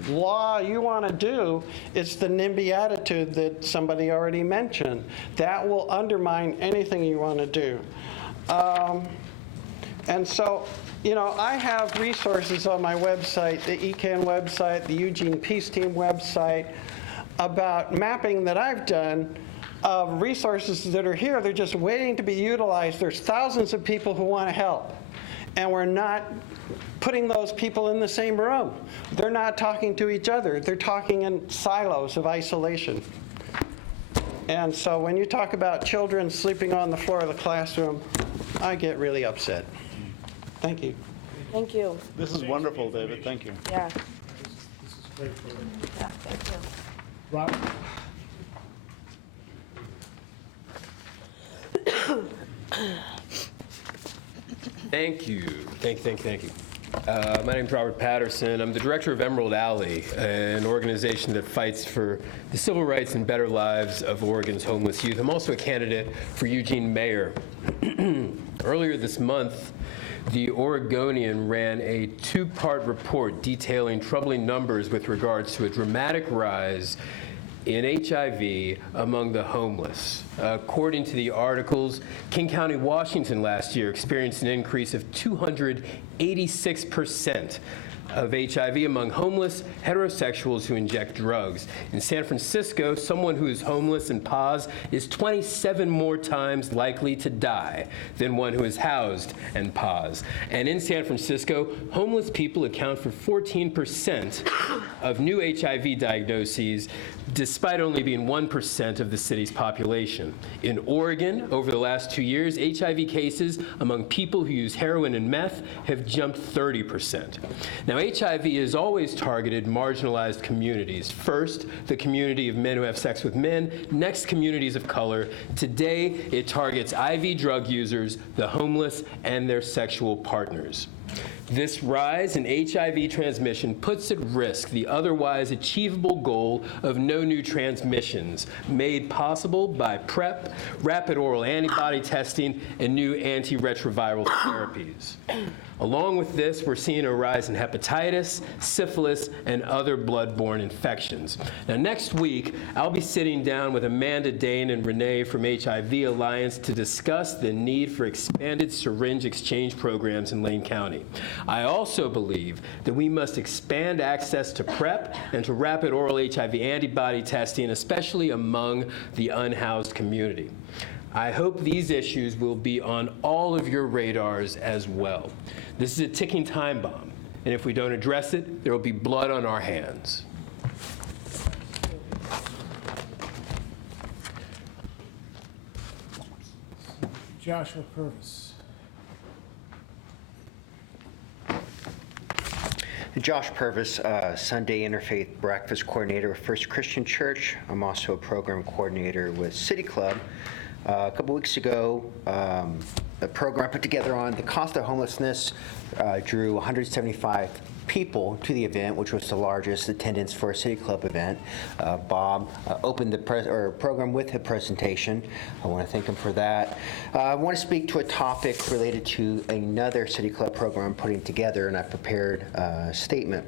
law you want to do. It's the NIMBY attitude that somebody already mentioned. That will undermine anything you want to do. And so, you know, I have resources on my website, the ECAN website, the Eugene Peace Team website, about mapping that I've done of resources that are here. They're just waiting to be utilized. There's thousands of people who want to help, and we're not putting those people in the same room. They're not talking to each other. They're talking in silos of isolation. And so when you talk about children sleeping on the floor of the classroom, I get really upset. Thank you. Thank you. This is wonderful, David. Thank you. Yeah. This is great for Yeah, thank you. Rob. Thank you. Thank you. My name's Robert Patterson. I'm the director of Emerald Alley, an organization that fights for the civil rights and better lives of Oregon's homeless youth. I'm also a candidate for Eugene mayor. Earlier this month, the Oregonian ran a 2-part report detailing troubling numbers with regards to a dramatic rise in HIV among the homeless. According to the articles, King County, Washington last year experienced an increase of 286% of HIV among homeless heterosexuals who inject drugs. In San Francisco, someone who is homeless and PAWS is 27 more times likely to die than one who is housed and PAWS. And in San Francisco, homeless people account for 14% of new HIV diagnoses, despite only being 1% of the city's population. In Oregon, over the last 2 years, HIV cases among people who use heroin and meth have jumped 30%. Now, HIV has always targeted marginalized communities. First, the community of men who have sex with men, next, communities of color. Today, it targets IV drug users, the homeless, and their sexual partners. This rise in HIV transmission puts at risk the otherwise achievable goal of no new transmissions, made possible by PrEP, rapid oral antibody testing, and new antiretroviral therapies. Along with this, we're seeing a rise in hepatitis, syphilis, and other bloodborne infections. Now, next week, I'll be sitting down with Amanda Dane and Renee from HIV Alliance to discuss the need for expanded syringe exchange programs in Lane County. I also believe that we must expand access to PrEP and to rapid oral HIV antibody testing, especially among the unhoused community. I hope these issues will be on all of your radars as well. This is a ticking time bomb, and if we don't address it, there will be blood on our hands. Joshua Purvis. Josh Purvis, Sunday Interfaith Breakfast Coordinator with First Christian Church. I'm also a program coordinator with City Club. A couple weeks ago, a program put together on the cost of homelessness drew 175 people to the event, which was the largest attendance for a City Club event. Bob opened the program with a presentation. I want to thank him for that. I want to speak to a topic related to another City Club program I'm putting together, and I prepared a statement.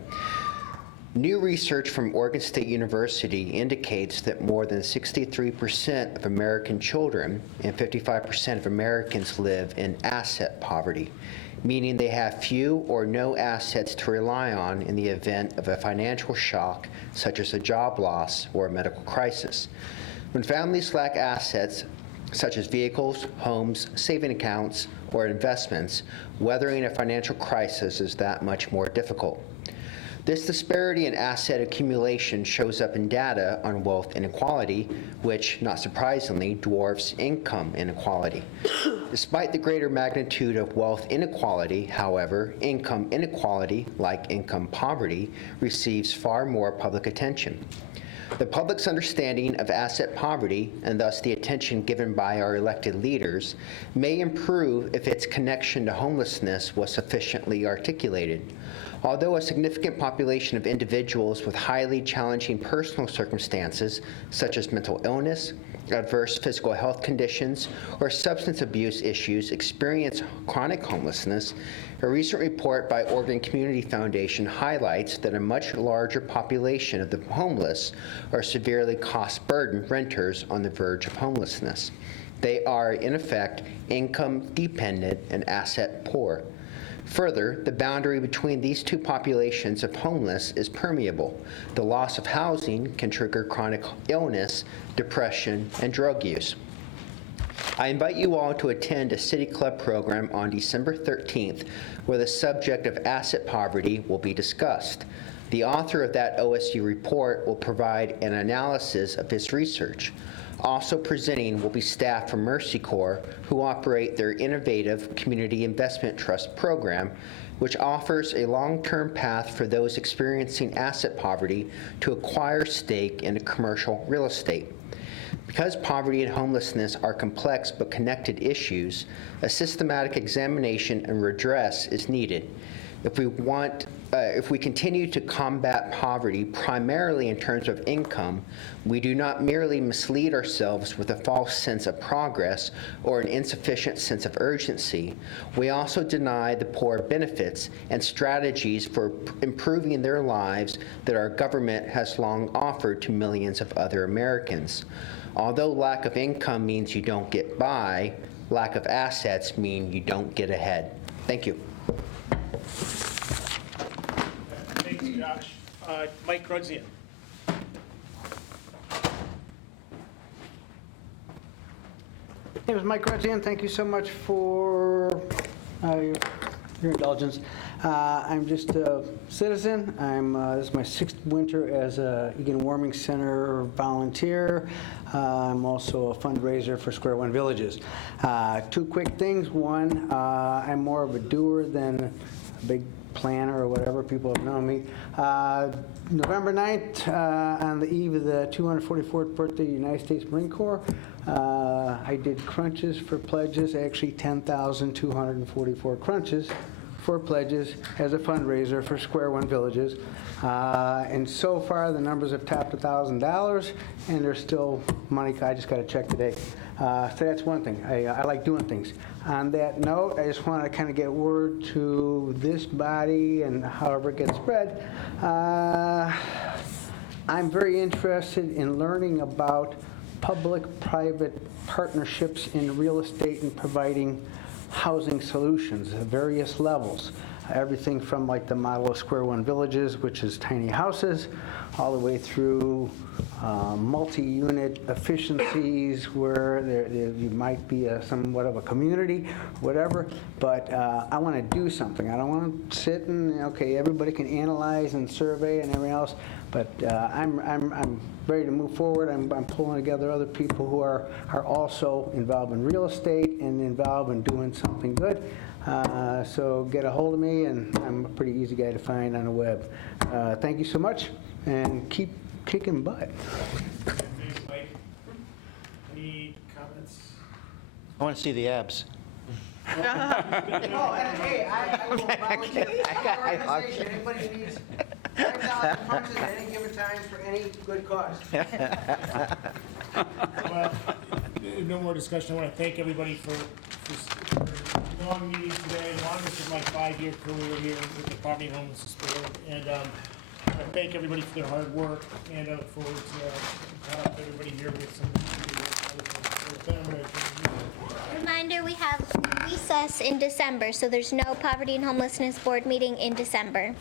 New research from Oregon State University indicates that more than 63% of American children and 55% of Americans live in asset poverty, meaning they have few or no assets to rely on in the event of a financial shock, such as a job loss or a medical crisis. When families lack assets, such as vehicles, homes, saving accounts, or investments, weathering a financial crisis is that much more difficult. This disparity in asset accumulation shows up in data on wealth inequality, which, not surprisingly, dwarfs income inequality. Despite the greater magnitude of wealth inequality, however, income inequality, like income poverty, receives far more public attention. The public's understanding of asset poverty, and thus the attention given by our elected leaders, may improve if its connection to homelessness was sufficiently articulated. Although a significant population of individuals with highly challenging personal circumstances, such as mental illness, adverse physical health conditions, or substance abuse issues experience chronic homelessness, a recent report by Oregon Community Foundation highlights that a much larger population of the homeless are severely cost-burdened renters on the verge of homelessness. They are, in effect, income-dependent and asset-poor. Further, the boundary between these two populations of homeless is permeable. The loss of housing can trigger chronic illness, depression, and drug use. I invite you all to attend a City Club program on December 13th, where the subject of asset poverty will be discussed. The author of that OSU report will provide an analysis of his research. Also presenting will be staff from Mercy Corps, who operate their innovative Community Investment Trust program, which offers a long-term path for those experiencing asset poverty to acquire stake in commercial real estate. Because poverty and homelessness are complex but connected issues, a systematic examination and redress is needed. If we continue to combat poverty primarily in terms of income, we do not merely mislead ourselves with a false sense of progress or an insufficient sense of urgency, we also deny the poor benefits and strategies for improving their lives that our government has long offered to millions of other Americans. Although lack of income means you don't get by, lack of assets mean you don't get ahead. Thank you. Mike Grudzian. My name is Mike Grudzian. Thank you so much for your indulgence. I'm just a citizen. This is my 6th winter as a Egan Warming Center volunteer. I'm also a fundraiser for Square One Villages. 2 quick things. One, I'm more of a doer than a big planner or whatever. People have known me. November 9th, on the eve of the 244th birthday of the United States Marine Corps, I did crunches for pledges, actually 10,244 crunches for pledges as a fundraiser for Square One Villages. And so far, the numbers have topped $1,000, and there's still money. I just got a check today. So that's one thing. I like doing things. On that note, I just want to kind of get word to this body and however it gets spread. I'm very interested in learning about public-private partnerships in real estate and providing housing solutions at various levels. Everything from like the model of Square One Villages, which is tiny houses, all the way through multi-unit efficiencies where you might be somewhat of a community, whatever. But I want to do something. I don't want to sit and, okay, everybody can analyze and survey and everything else, but I'm ready to move forward. I'm pulling together other people who are also involved in real estate and involved in doing something good. So get a hold of me, and I'm a pretty easy guy to find on the web. Thank you so much, and keep kicking butt. Thanks, Mike. Any comments? I want to see the abs. Oh, and hey, I will volunteer for any organization. Anybody needs $5 punches at any given time for any good cause. Well, no more discussion. I want to thank everybody for long meetings today. Longest of my 5-year career here with the Poverty and Homelessness Board. And I thank everybody for their hard work, and I look forward to help everybody here with some. Reminder, we have recess in December, so there's no Poverty and Homelessness Board meeting in December.